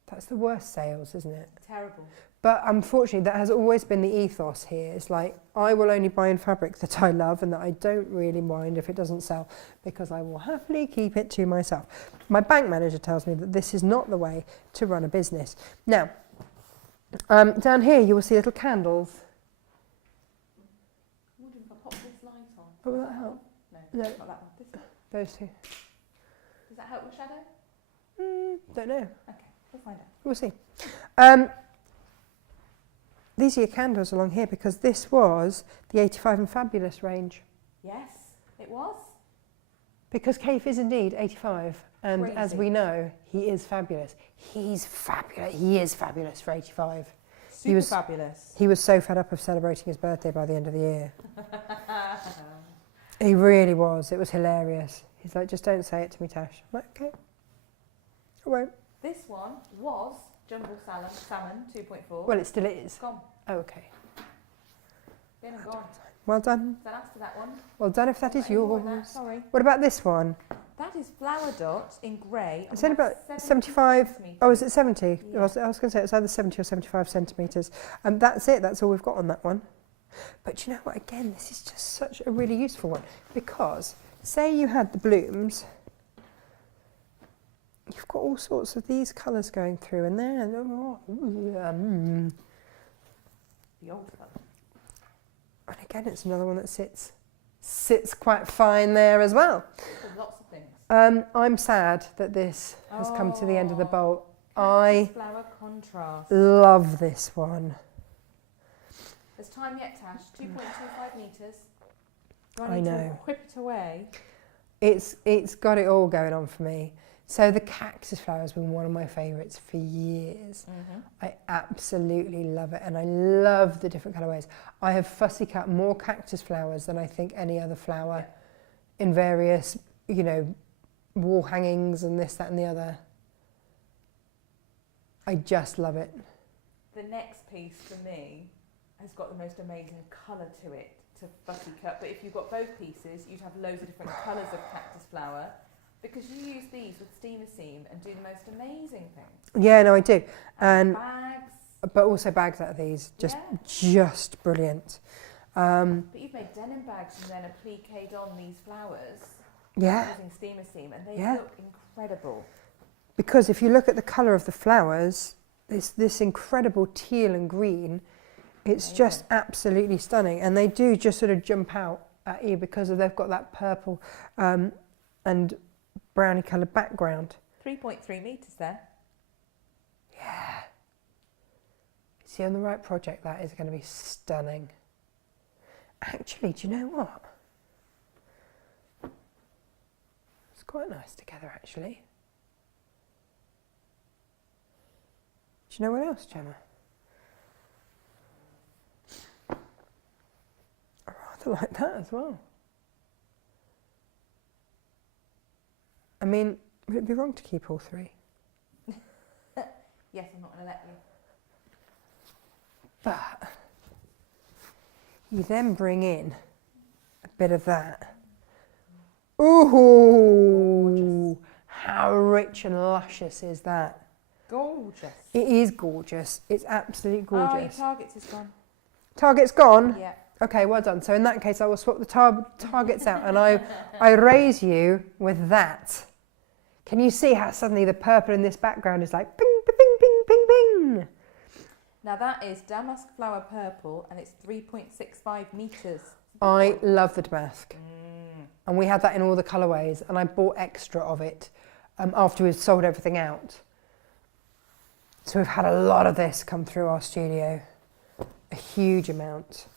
That's the worst sales, isn't it? Terrible. But unfortunately, that has always been the ethos here. It's like, I will only buy in fabric that I love and that I don't really mind if it doesn't sell, because I will happily keep it to myself. My bank manager tells me that this is not the way to run a business. Now, down here you will see little candles. I wonder if I pop this light on. Oh, will that help? No, No. not that one. This one. Those two. Does that help with shadow? Don't know. Okay, we'll find out. We'll see. These are your candles along here, because this was the 85 and Fabulous range. Yes, it was. Because Kaif is indeed 85, and Crazy. as we know, he is fabulous. He's fabulous. He is fabulous for 85. Super fabulous. He was so fed up of celebrating his birthday by the end of the year. He really was. It was hilarious. He's like, just don't say it to me, Tash. I'm like, okay. I won't. This one was Jumbo Salmon 2.4. Well, it still is. It's gone. Oh, okay. Been and gone. Well done. Then after that one. Well done if that is Not any more of yours. that, sorry. What about this one? That is flower dot in grey. It's only about 75. Oh, is it 70? Yeah. I was going to say it's either 70 or 75 centimetres. And that's it. That's all we've got on that one. But you know what? Again, this is just such a really useful one, because say you had the blooms, you've got all sorts of these colours going through, and there. The old colour. And again, it's another one that sits quite fine there as well. There's lots of things. I'm sad that this has come to the end of the bolt. Cactus flower contrast. Love this one. There's time yet, Tash. 2.25 metres. Do I need to know. whip it away? It's got it all going on for me. So the cactus flower has been one of my favourites for years. Mm-hmm. I absolutely love it, and I love the different colourways. I have fussy cut more cactus flowers than I think any other flower in various, wall hangings and this, that and the other. I just love it. The next piece for me has got the most amazing colour to it, to fussy cut. But if you've got both pieces, you'd have loads of different colours of cactus flower, because you use these with steamer seam and do the most amazing things. Yeah, no, I do. And bags. but also bags out of these, just brilliant. But you've made denim bags and then appliqued on these flowers using steamer seam, and they look incredible. Because if you look at the colour of the flowers, this incredible teal and green. It's just absolutely stunning, and they do just sort of jump out at you because they've got that purple and browny coloured background. 3.3 metres there. Yeah. See, on the right project, that is going to be stunning. Actually, do you know what? It's quite nice together, actually. Do you know what else, Gemma? I rather like that as well. I mean, would it be wrong to keep all three? Yes, I'm not going to let you. But you then bring in a bit of that. Ooh, how rich and luscious is that? Gorgeous. It is gorgeous. It's absolutely gorgeous. Oh, your targets is gone. Target's gone? Yeah. Okay, well done. So in that case, I will swap the targets out and I raise you with that. Can you see how suddenly the purple in this background is like ping, ping, ping, ping, ping, ping? Now that is damask flower purple and it's 3.65 metres. I love the damask. And we had that in all the colourways and I bought extra of it after we'd sold everything out. So we've had a lot of this come through our studio. A huge amount.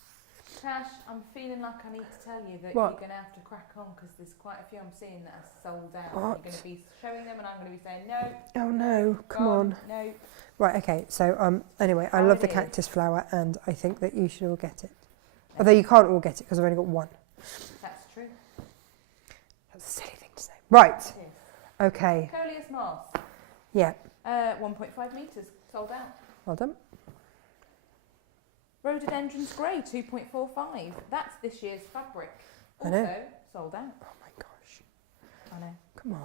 Tash, I'm feeling like I need to tell you that What? you're going to have to crack on because there's quite a few I'm seeing that are sold out. What? You're going to be showing them and I'm going to be saying no. Oh no, come on. No. Right, okay, so anyway, I How love it the is. cactus flower and I think that you should all get it. Although you can't all get it because I've only got one. That's true. That's a silly thing to say. Right, It is. okay, Coleus Mars. yeah, 1.5 metres, sold out. well done. Rhododendrons Grey, 2.45. That's this year's fabric. I know. Also sold out. Oh my gosh, I know. come on.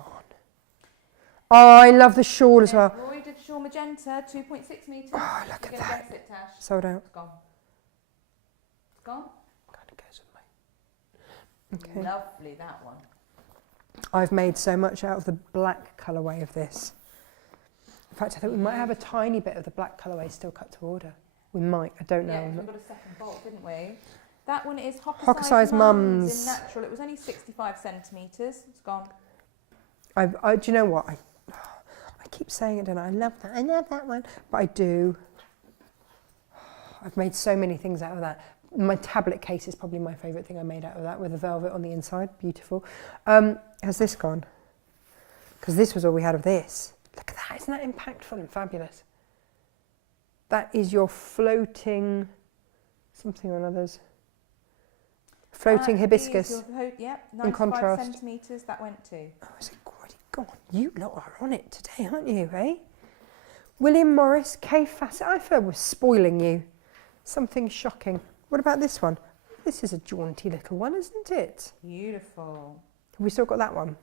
Oh, I love the shawl as well. Embroidered shawl magenta, 2.6 metres. Oh, look at You're going to that. guess it, Tash. Sold out. It's gone. It's gone. Kind of goes with me. Okay. Lovely, that one. I've made so much out of the black colourway of this. In fact, I think we might have a tiny bit of the black colourway still cut to order. We might, I don't know. Yeah, we got a second bolt, didn't we? That one is Hocker Hocker Size Size Mums Mums. in natural. It was only 65 centimetres. It's gone. Do you know what? I keep saying it, don't I? I love that one. But I do. I've made so many things out of that. My tablet case is probably my favourite thing I made out of that, with the velvet on the inside. Beautiful. Has this gone? Because this was all we had of this. Look at that. Isn't that impactful and fabulous? That is your floating something or another's. Floating hibiscus. Yep, in 95 contrast. centimetres that went to. Oh, is it already gone? You lot are on it today, aren't you, eh? William Morris, K Facet. I feel we're spoiling you. Something shocking. What about this one? This is a jaunty little one, isn't it? Beautiful. Have we still got that one?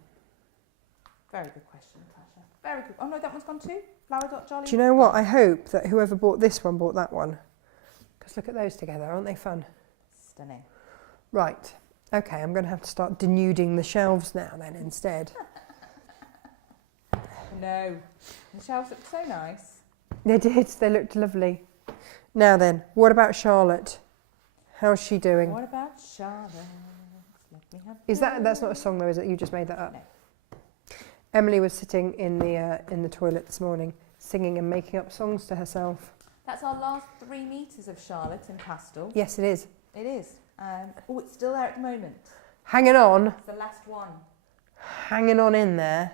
Very good question, Natasha. Very good. Oh no, that one's gone too. Flower.jolly. Do you know what? I hope that whoever bought this one bought that one. Because look at those together, aren't they fun? Stunning. Right. Okay, I'm going to have to start denuding the shelves now then instead. No. The shelves look so nice. They did. They looked lovely. Now then, what about Charlotte? How's she doing? What about Charlotte? Let me have That's not a song though, is it? You just made that up. No. Emily was sitting in the toilet this morning, singing and making up songs to herself. That's our last 3 metres of Charlotte in pastel. Yes, it is. It is. Oh, it's still there at the moment. Hanging on, It's the last one. hanging on in there.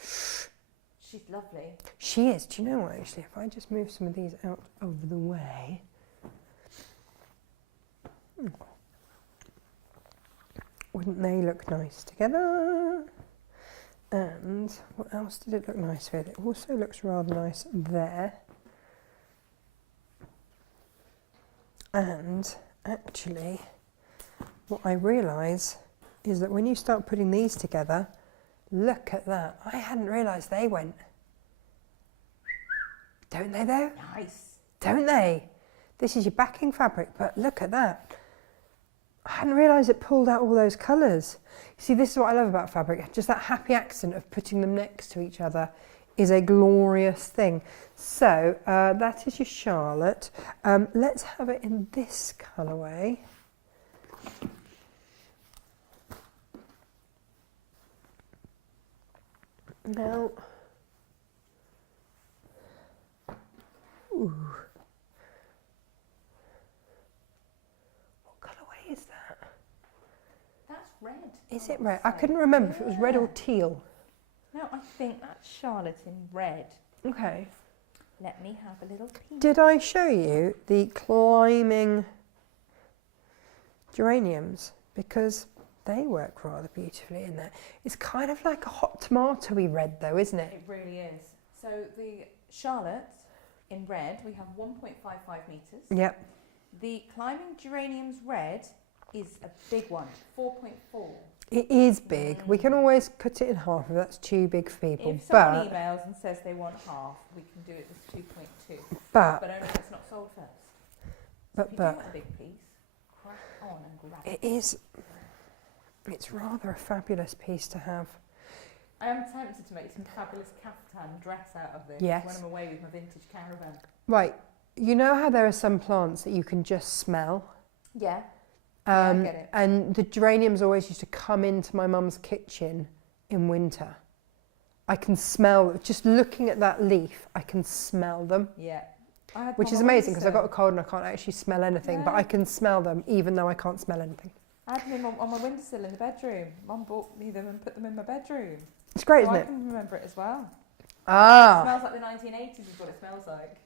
She's lovely. She is. Do you know what, actually, if I just move some of these out of the way. Wouldn't they look nice together? And what else did it look nice with? It also looks rather nice there. And actually, what I realise is that when you start putting these together, look at that. I hadn't realised they went. Don't they though? Nice. Don't they? This is your backing fabric, but look at that. I hadn't realised it pulled out all those colours. You see, this is what I love about fabric, just that happy accident of putting them next to each other is a glorious thing. So that is your Charlotte. Let's have it in this colourway. Now, ooh. What colourway is that? That's red. Is it red? I couldn't remember if it was red or teal. No, I think that's Charlotte in red. Okay. Let me have a little peek. Did I show you the climbing geraniums? Because they work rather beautifully in there. It's kind of like a hot tomatoey red though, isn't it? It really is. So the Charlotte in red, we have 1.55 metres. Yep. The climbing geraniums red is a big one, 4.4. It is big. We can always cut it in half if that's too big for people. If someone emails and says they want half, we can do it as 2.2. But only if it's not sold first. So if you do want a big piece, crack on and grab it. It is. It's rather a fabulous piece to have. I am tempted to make some fabulous caftan dress out of this when I'm away with my vintage caravan. Right. You know how there are some plants that you can just smell? Yeah. I get it. And the geraniums always used to come into my mum's kitchen in winter. I can smell, just looking at that leaf, I can smell them. Yeah. Which is amazing because I've got a cold and I can't actually smell anything, but I can smell them even though I can't smell anything. I had them on my windowsill in the bedroom. Mum bought me them and put them in my bedroom. It's great, isn't I it? can remember it as well. Ah. It smells like the 1980s is what it smells like.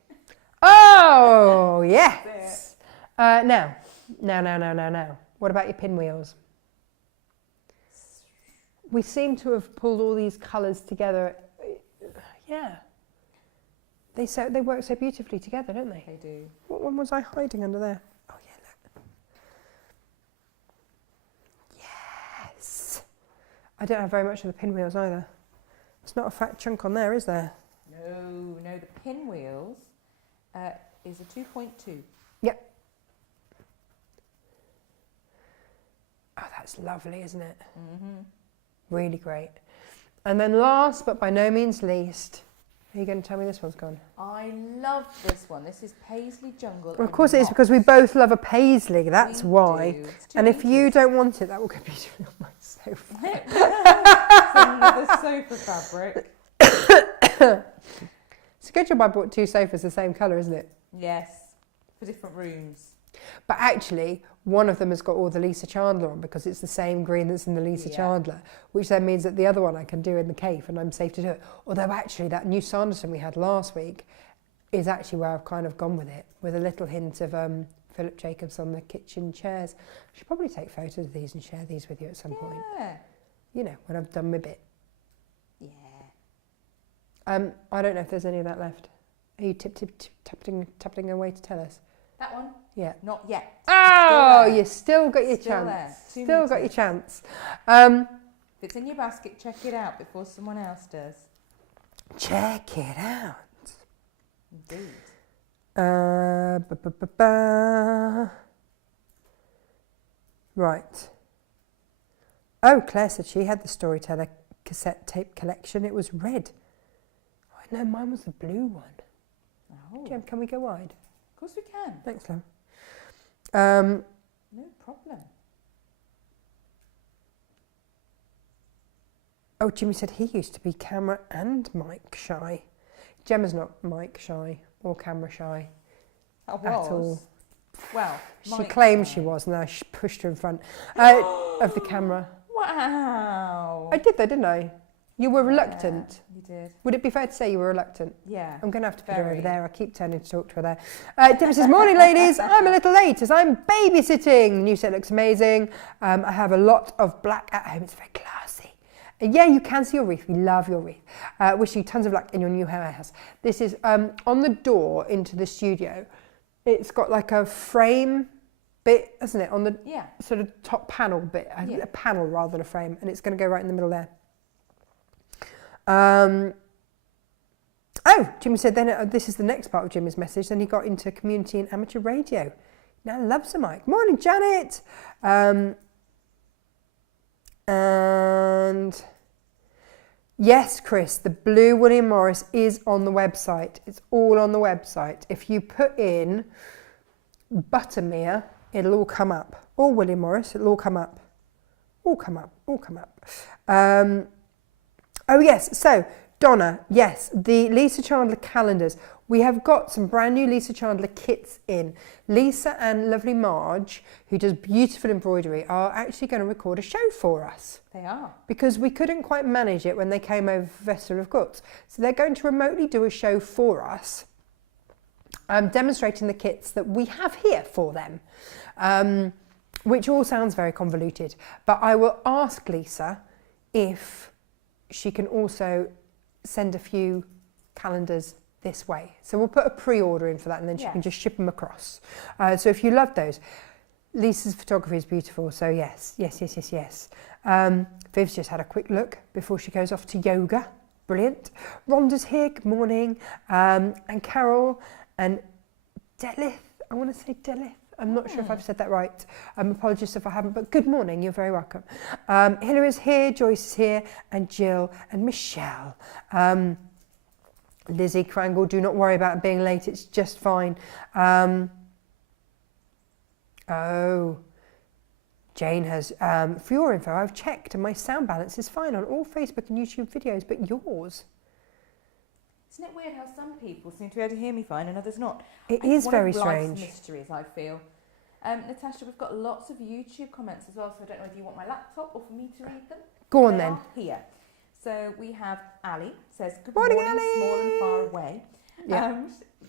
Oh, yes. Now. What about your pinwheels? We seem to have pulled all these colours together. Yeah. They work so beautifully together, don't they? They do. What one was I hiding under there? Oh, yeah, look. Yes. I don't have very much of the pinwheels either. It's not a fat chunk on there, is there? No, the pinwheels is a 2.2. Yep. Oh, that's lovely, isn't it? Mm-hmm. Really great. And then last, but by no means least, are you going to tell me this one's gone? I love this one. This is Paisley Jungle. Well, of course it is, because we both love a paisley, that's why. And if you don't want it, that will go beautifully on my sofa. It's another sofa fabric. It's a good job I bought two sofas the same colour, isn't it? Yes, for different rooms. But actually, one of them has got all the Lisa Chandler on because it's the same green that's in the Lisa Chandler, which then means that the other one I can do in the cave and I'm safe to do it. Although actually that new Sanderson we had last week is actually where I've kind of gone with it, with a little hint of Philip Jacobs on the kitchen chairs. I should probably take photos of these and share these with you at some point. You know, when I've done my bit. Yeah. I don't know if there's any of that left. Are you tapping away to tell us? That one? Yeah. Not yet. Oh, you still got your chance. There. Still got your chance. If it's in your basket, check it out before someone else does. Check it out. Indeed. Right. Oh, Claire said she had the Storyteller cassette tape collection. It was red. Oh, no, mine was the blue one. Oh. Jem, can we go wide? Of course we can. Thanks, Lem. No problem. Oh, Jimmy said he used to be camera and mic shy. Gemma's not mic shy or camera shy At all. Well, she claims she was. Now she pushed her in front of the camera. Wow. I did though, didn't I? You were reluctant. You did. Would it be fair to say you were reluctant? Yeah. I'm going to have to put her over there. I keep turning to talk to her there. Debbie says, morning ladies, I'm a little late as I'm babysitting. The new set looks amazing. I have a lot of black at home. It's very classy. Yeah, you can see your wreath. We love your wreath. Wishing you tons of luck in your new house. This is on the door into the studio. It's got like a frame bit, hasn't it? On the sort of top panel bit. A panel rather than a frame. And it's going to go right in the middle there. Oh, Jimmy said then this is the next part of Jimmy's message. Then he got into community and amateur radio. Now loves a mic. Morning, Janet. And Yes, Chris, the blue William Morris is on the website. It's all on the website. If you put in Buttermere, it'll all come up. Or William Morris, it'll all come up. All come up. Oh yes, so Donna, yes, the Lisa Chandler calendars. We have got some brand new Lisa Chandler kits in. Lisa and lovely Marge, who does beautiful embroidery, are actually going to record a show for us. They are. Because we couldn't quite manage it when they came over for Festival of Guts. So they're going to remotely do a show for us, demonstrating the kits that we have here for them, which all sounds very convoluted. But I will ask Lisa if she can also send a few calendars this way. So we'll put a pre-order in for that and then she can just ship them across. So if you love those, Lisa's photography is beautiful. So yes. Viv's just had a quick look before she goes off to yoga. Brilliant. Rhonda's here, good morning. And Carol and Delith, I want to say Delith. I'm not sure if I've said that right. Apologies if I haven't, but good morning, you're very welcome. Hillary's here, Joyce is here, and Jill and Michelle. Lizzie Crangle, do not worry about being late, it's just fine. Jane has, for your info, I've checked and my sound balance is fine on all Facebook and YouTube videos, but yours. Isn't it weird how some people seem to be able to hear me fine and others not? It is very One of strange. life's mysteries, I feel. Natasha, we've got lots of YouTube comments as well, so I don't know if you want my laptop or for me to read them. Go on They then. are here. So we have Ali says, good Morning, morning, Ali. small and far away. Yeah.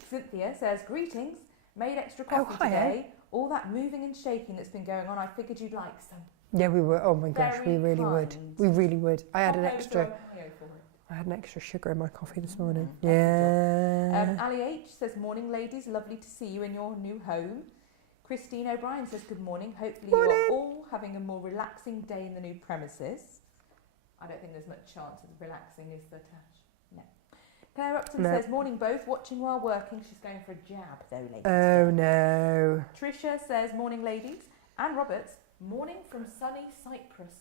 Cynthia says, greetings, made extra coffee hi, today. All that moving and shaking that's been going on, I figured you'd like some. Yeah, we were. Oh my gosh, we Very really would. kind. We really would. I had Pop an over extra. to Ohio for it. I had an extra sugar in my coffee this morning. That's Yeah. Ali H says, morning ladies, lovely to see you in your new home. Christine O'Brien says, good morning. Hopefully you are all having a more relaxing day in the new premises. I don't think there's much chance of relaxing, is there, Tash? No. Claire Upton says, morning both, watching while working. She's going for a jab though, ladies. Oh no. Tricia says, morning ladies. Anne Roberts, morning from sunny Cyprus.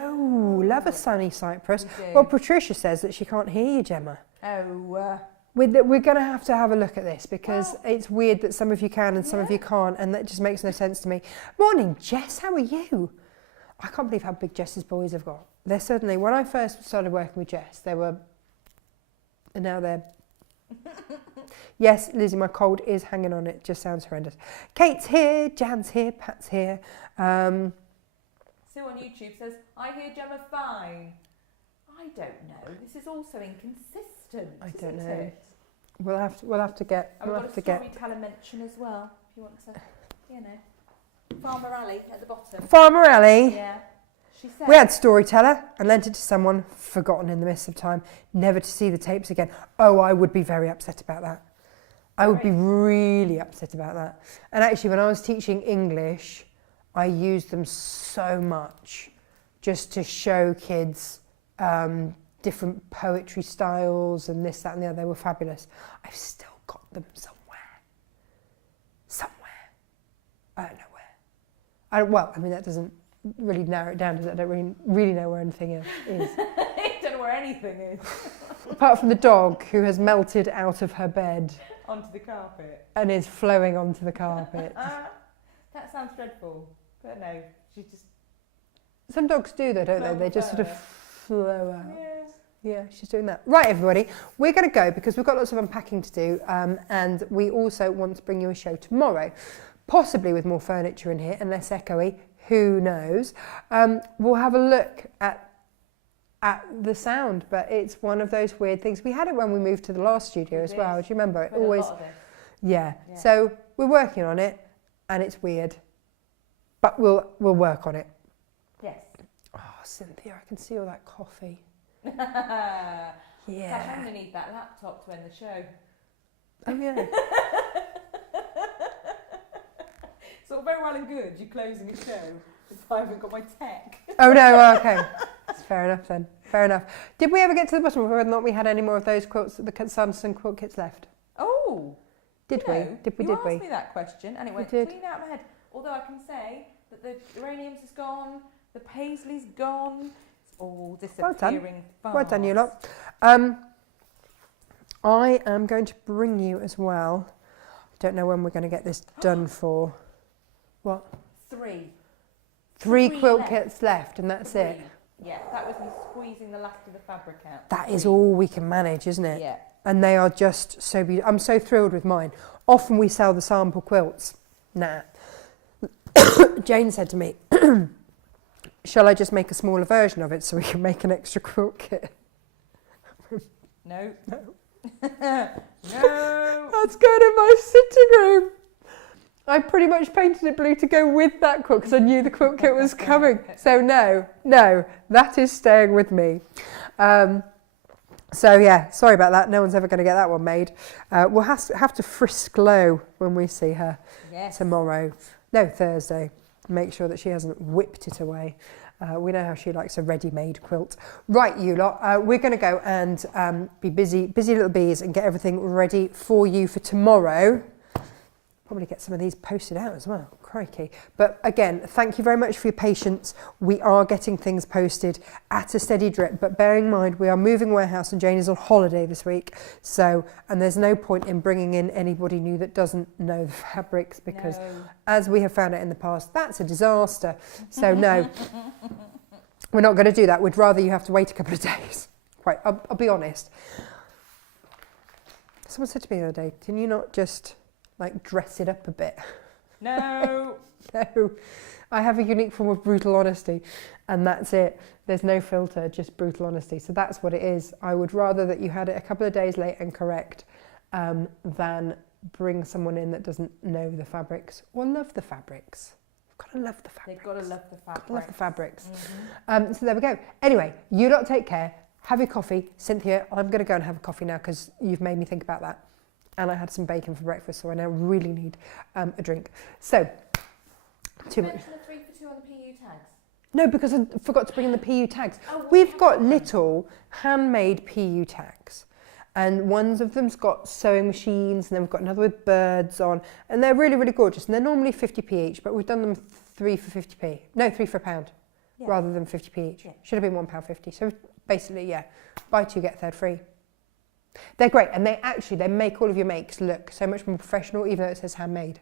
Oh, love a sunny Cyprus. We do. Well, Patricia says that she can't hear you, Gemma. Oh, We're going to have a look at this because it's weird that some of you can and some of you can't, and that just makes no sense to me. Morning, Jess, how are you? I can't believe how big Jess's boys have got. They're suddenly, when I first started working with Jess, they were, and now they're... Yes, Lizzie, my cold is hanging on. It just sounds horrendous. Kate's here, Jan's here, Pat's here. Sue on YouTube says, I hear Gemma fine. I don't know. This is also inconsistent. I don't isn't know. it? We'll have to get. I've got a storyteller mention as well, if you want to, you know. Farmer Ali at the bottom. Farmer Ali. Yeah. She said, We had storyteller and lent it to someone, forgotten in the midst of time, never to see the tapes again. Oh, I would be very upset about that. I would be really upset about that. And actually, when I was teaching English, I used them so much just to show kids different poetry styles and this, that and the other. They were fabulous. I've still got them somewhere. I don't know where. Well, I mean, that doesn't really narrow it down, does it? I don't really know where anything is. I don't know where anything is. Apart from the dog who has melted out of her bed. Onto the carpet. And is flowing onto the carpet. That sounds dreadful. But no, she's just... Some dogs do though, don't they? Flow They just sort of fur. flow out. Yeah. Yeah, she's doing that. Right, everybody, we're going to go because we've got lots of unpacking to do, and we also want to bring you a show tomorrow, possibly with more furniture in here and less echoey. Who knows? We'll have a look at the sound, but it's one of those weird things. We had it when we moved to the last studio as well. Do you remember? It always. Yeah. So we're working on it, and it's weird, but we'll work on it. Yes. Oh, Cynthia, I can see all that coffee. Yeah. Yeah. I'm going to need that laptop to end the show. Oh yeah. It's all very well and good, you closing a show, if I haven't got my tech. Oh no. Okay. That's fair enough then. Fair enough. Did we ever get to the bottom of whether or not we had any more of those quilts, the Sanderson quilt kits left? Oh. Did we? You asked me that question and it went did. clean out of my head. Although I can say that the geraniums is gone, the paisley's gone, it's all disappearing fast. Well done, you lot. I am going to bring you as well. I don't know when we're going to get this done for. What? 3. 3 quilt left. kits left, and that's 3. it. Yeah, that was me squeezing the last of the fabric out. That is all we can manage, isn't it? Yeah. And they are just so beautiful. I'm so thrilled with mine. Often we sell the sample quilts. Nah. Jane said to me, shall I just make a smaller version of it so we can make an extra quilt kit? No. No. No. That's going in my sitting room. I pretty much painted it blue to go with that quilt because I knew the quilt kit was coming. So no, that is staying with me. So yeah, sorry about that. No one's ever going to get that one made. We'll have to frisk low when we see her tomorrow. No, Thursday. Make sure that she hasn't whipped it away. We know how she likes a ready-made quilt. Right, you lot, we're going to go and be busy little bees and get everything ready for you for tomorrow. Probably get some of these posted out as well. Crikey. But again, thank you very much for your patience. We are getting things posted at a steady drip, but bear in mind we are moving warehouse and Jane is on holiday this week. So, and there's no point in bringing in anybody new that doesn't know the fabrics because as we have found out in the past, that's a disaster. So no, we're not going to do that. We'd rather you have to wait a couple of days. Right, I'll be honest. Someone said to me the other day, can you not just like dress it up a bit? No. No. I have a unique form of brutal honesty and that's it. There's no filter, just brutal honesty. So that's what it is. I would rather that you had it a couple of days late and correct than bring someone in that doesn't know the fabrics or love the fabrics. You've got to love the fabrics. They've got to love the fabrics. Love the fabrics. Mm-hmm. So there we go. Anyway, you lot take care. Have your coffee. Cynthia, I'm going to go and have a coffee now because you've made me think about that. And I had some bacon for breakfast, so I now really need a drink. So, Did you mention the 3 for 2 on the PU tags? No, because I forgot to bring in the PU tags. Oh, We've got little handmade PU tags. And one of them's got sewing machines, and then we've got another with birds on. And they're really, really gorgeous. And they're normally 50p each, but we've done them 3 for 50p. No, 3 for £1, rather than 50p each. Yeah. Should have been £1.50. So basically, yeah, buy 2, get a third free. They're great, and they make all of your makes look so much more professional, even though it says handmade.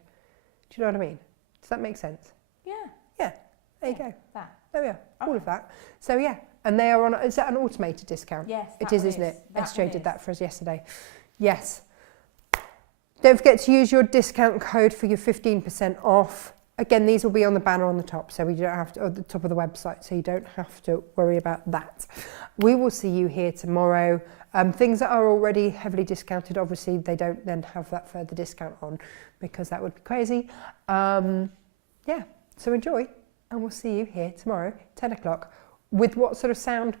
Do you know what I mean? Does that make sense? Yeah. Yeah. There you go. That. There we are. All of that. So yeah, and they are on. Is that an automated discount? Yes. It is, isn't it? SJ did that for us yesterday. Yes. Don't forget to use your discount code for your 15% off. Again, these will be on the banner on the top, so we don't have to, at the top of the website, so you don't have to worry about that. We will see you here tomorrow. Things that are already heavily discounted, obviously, they don't then have that further discount on because that would be crazy. Yeah, so enjoy, and we'll see you here tomorrow, 10 o'clock. With what sort of sound?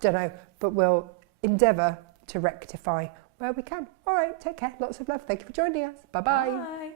Don't know, but we'll endeavour to rectify where we can. All right, take care. Lots of love. Thank you for joining us. Bye-bye. Bye.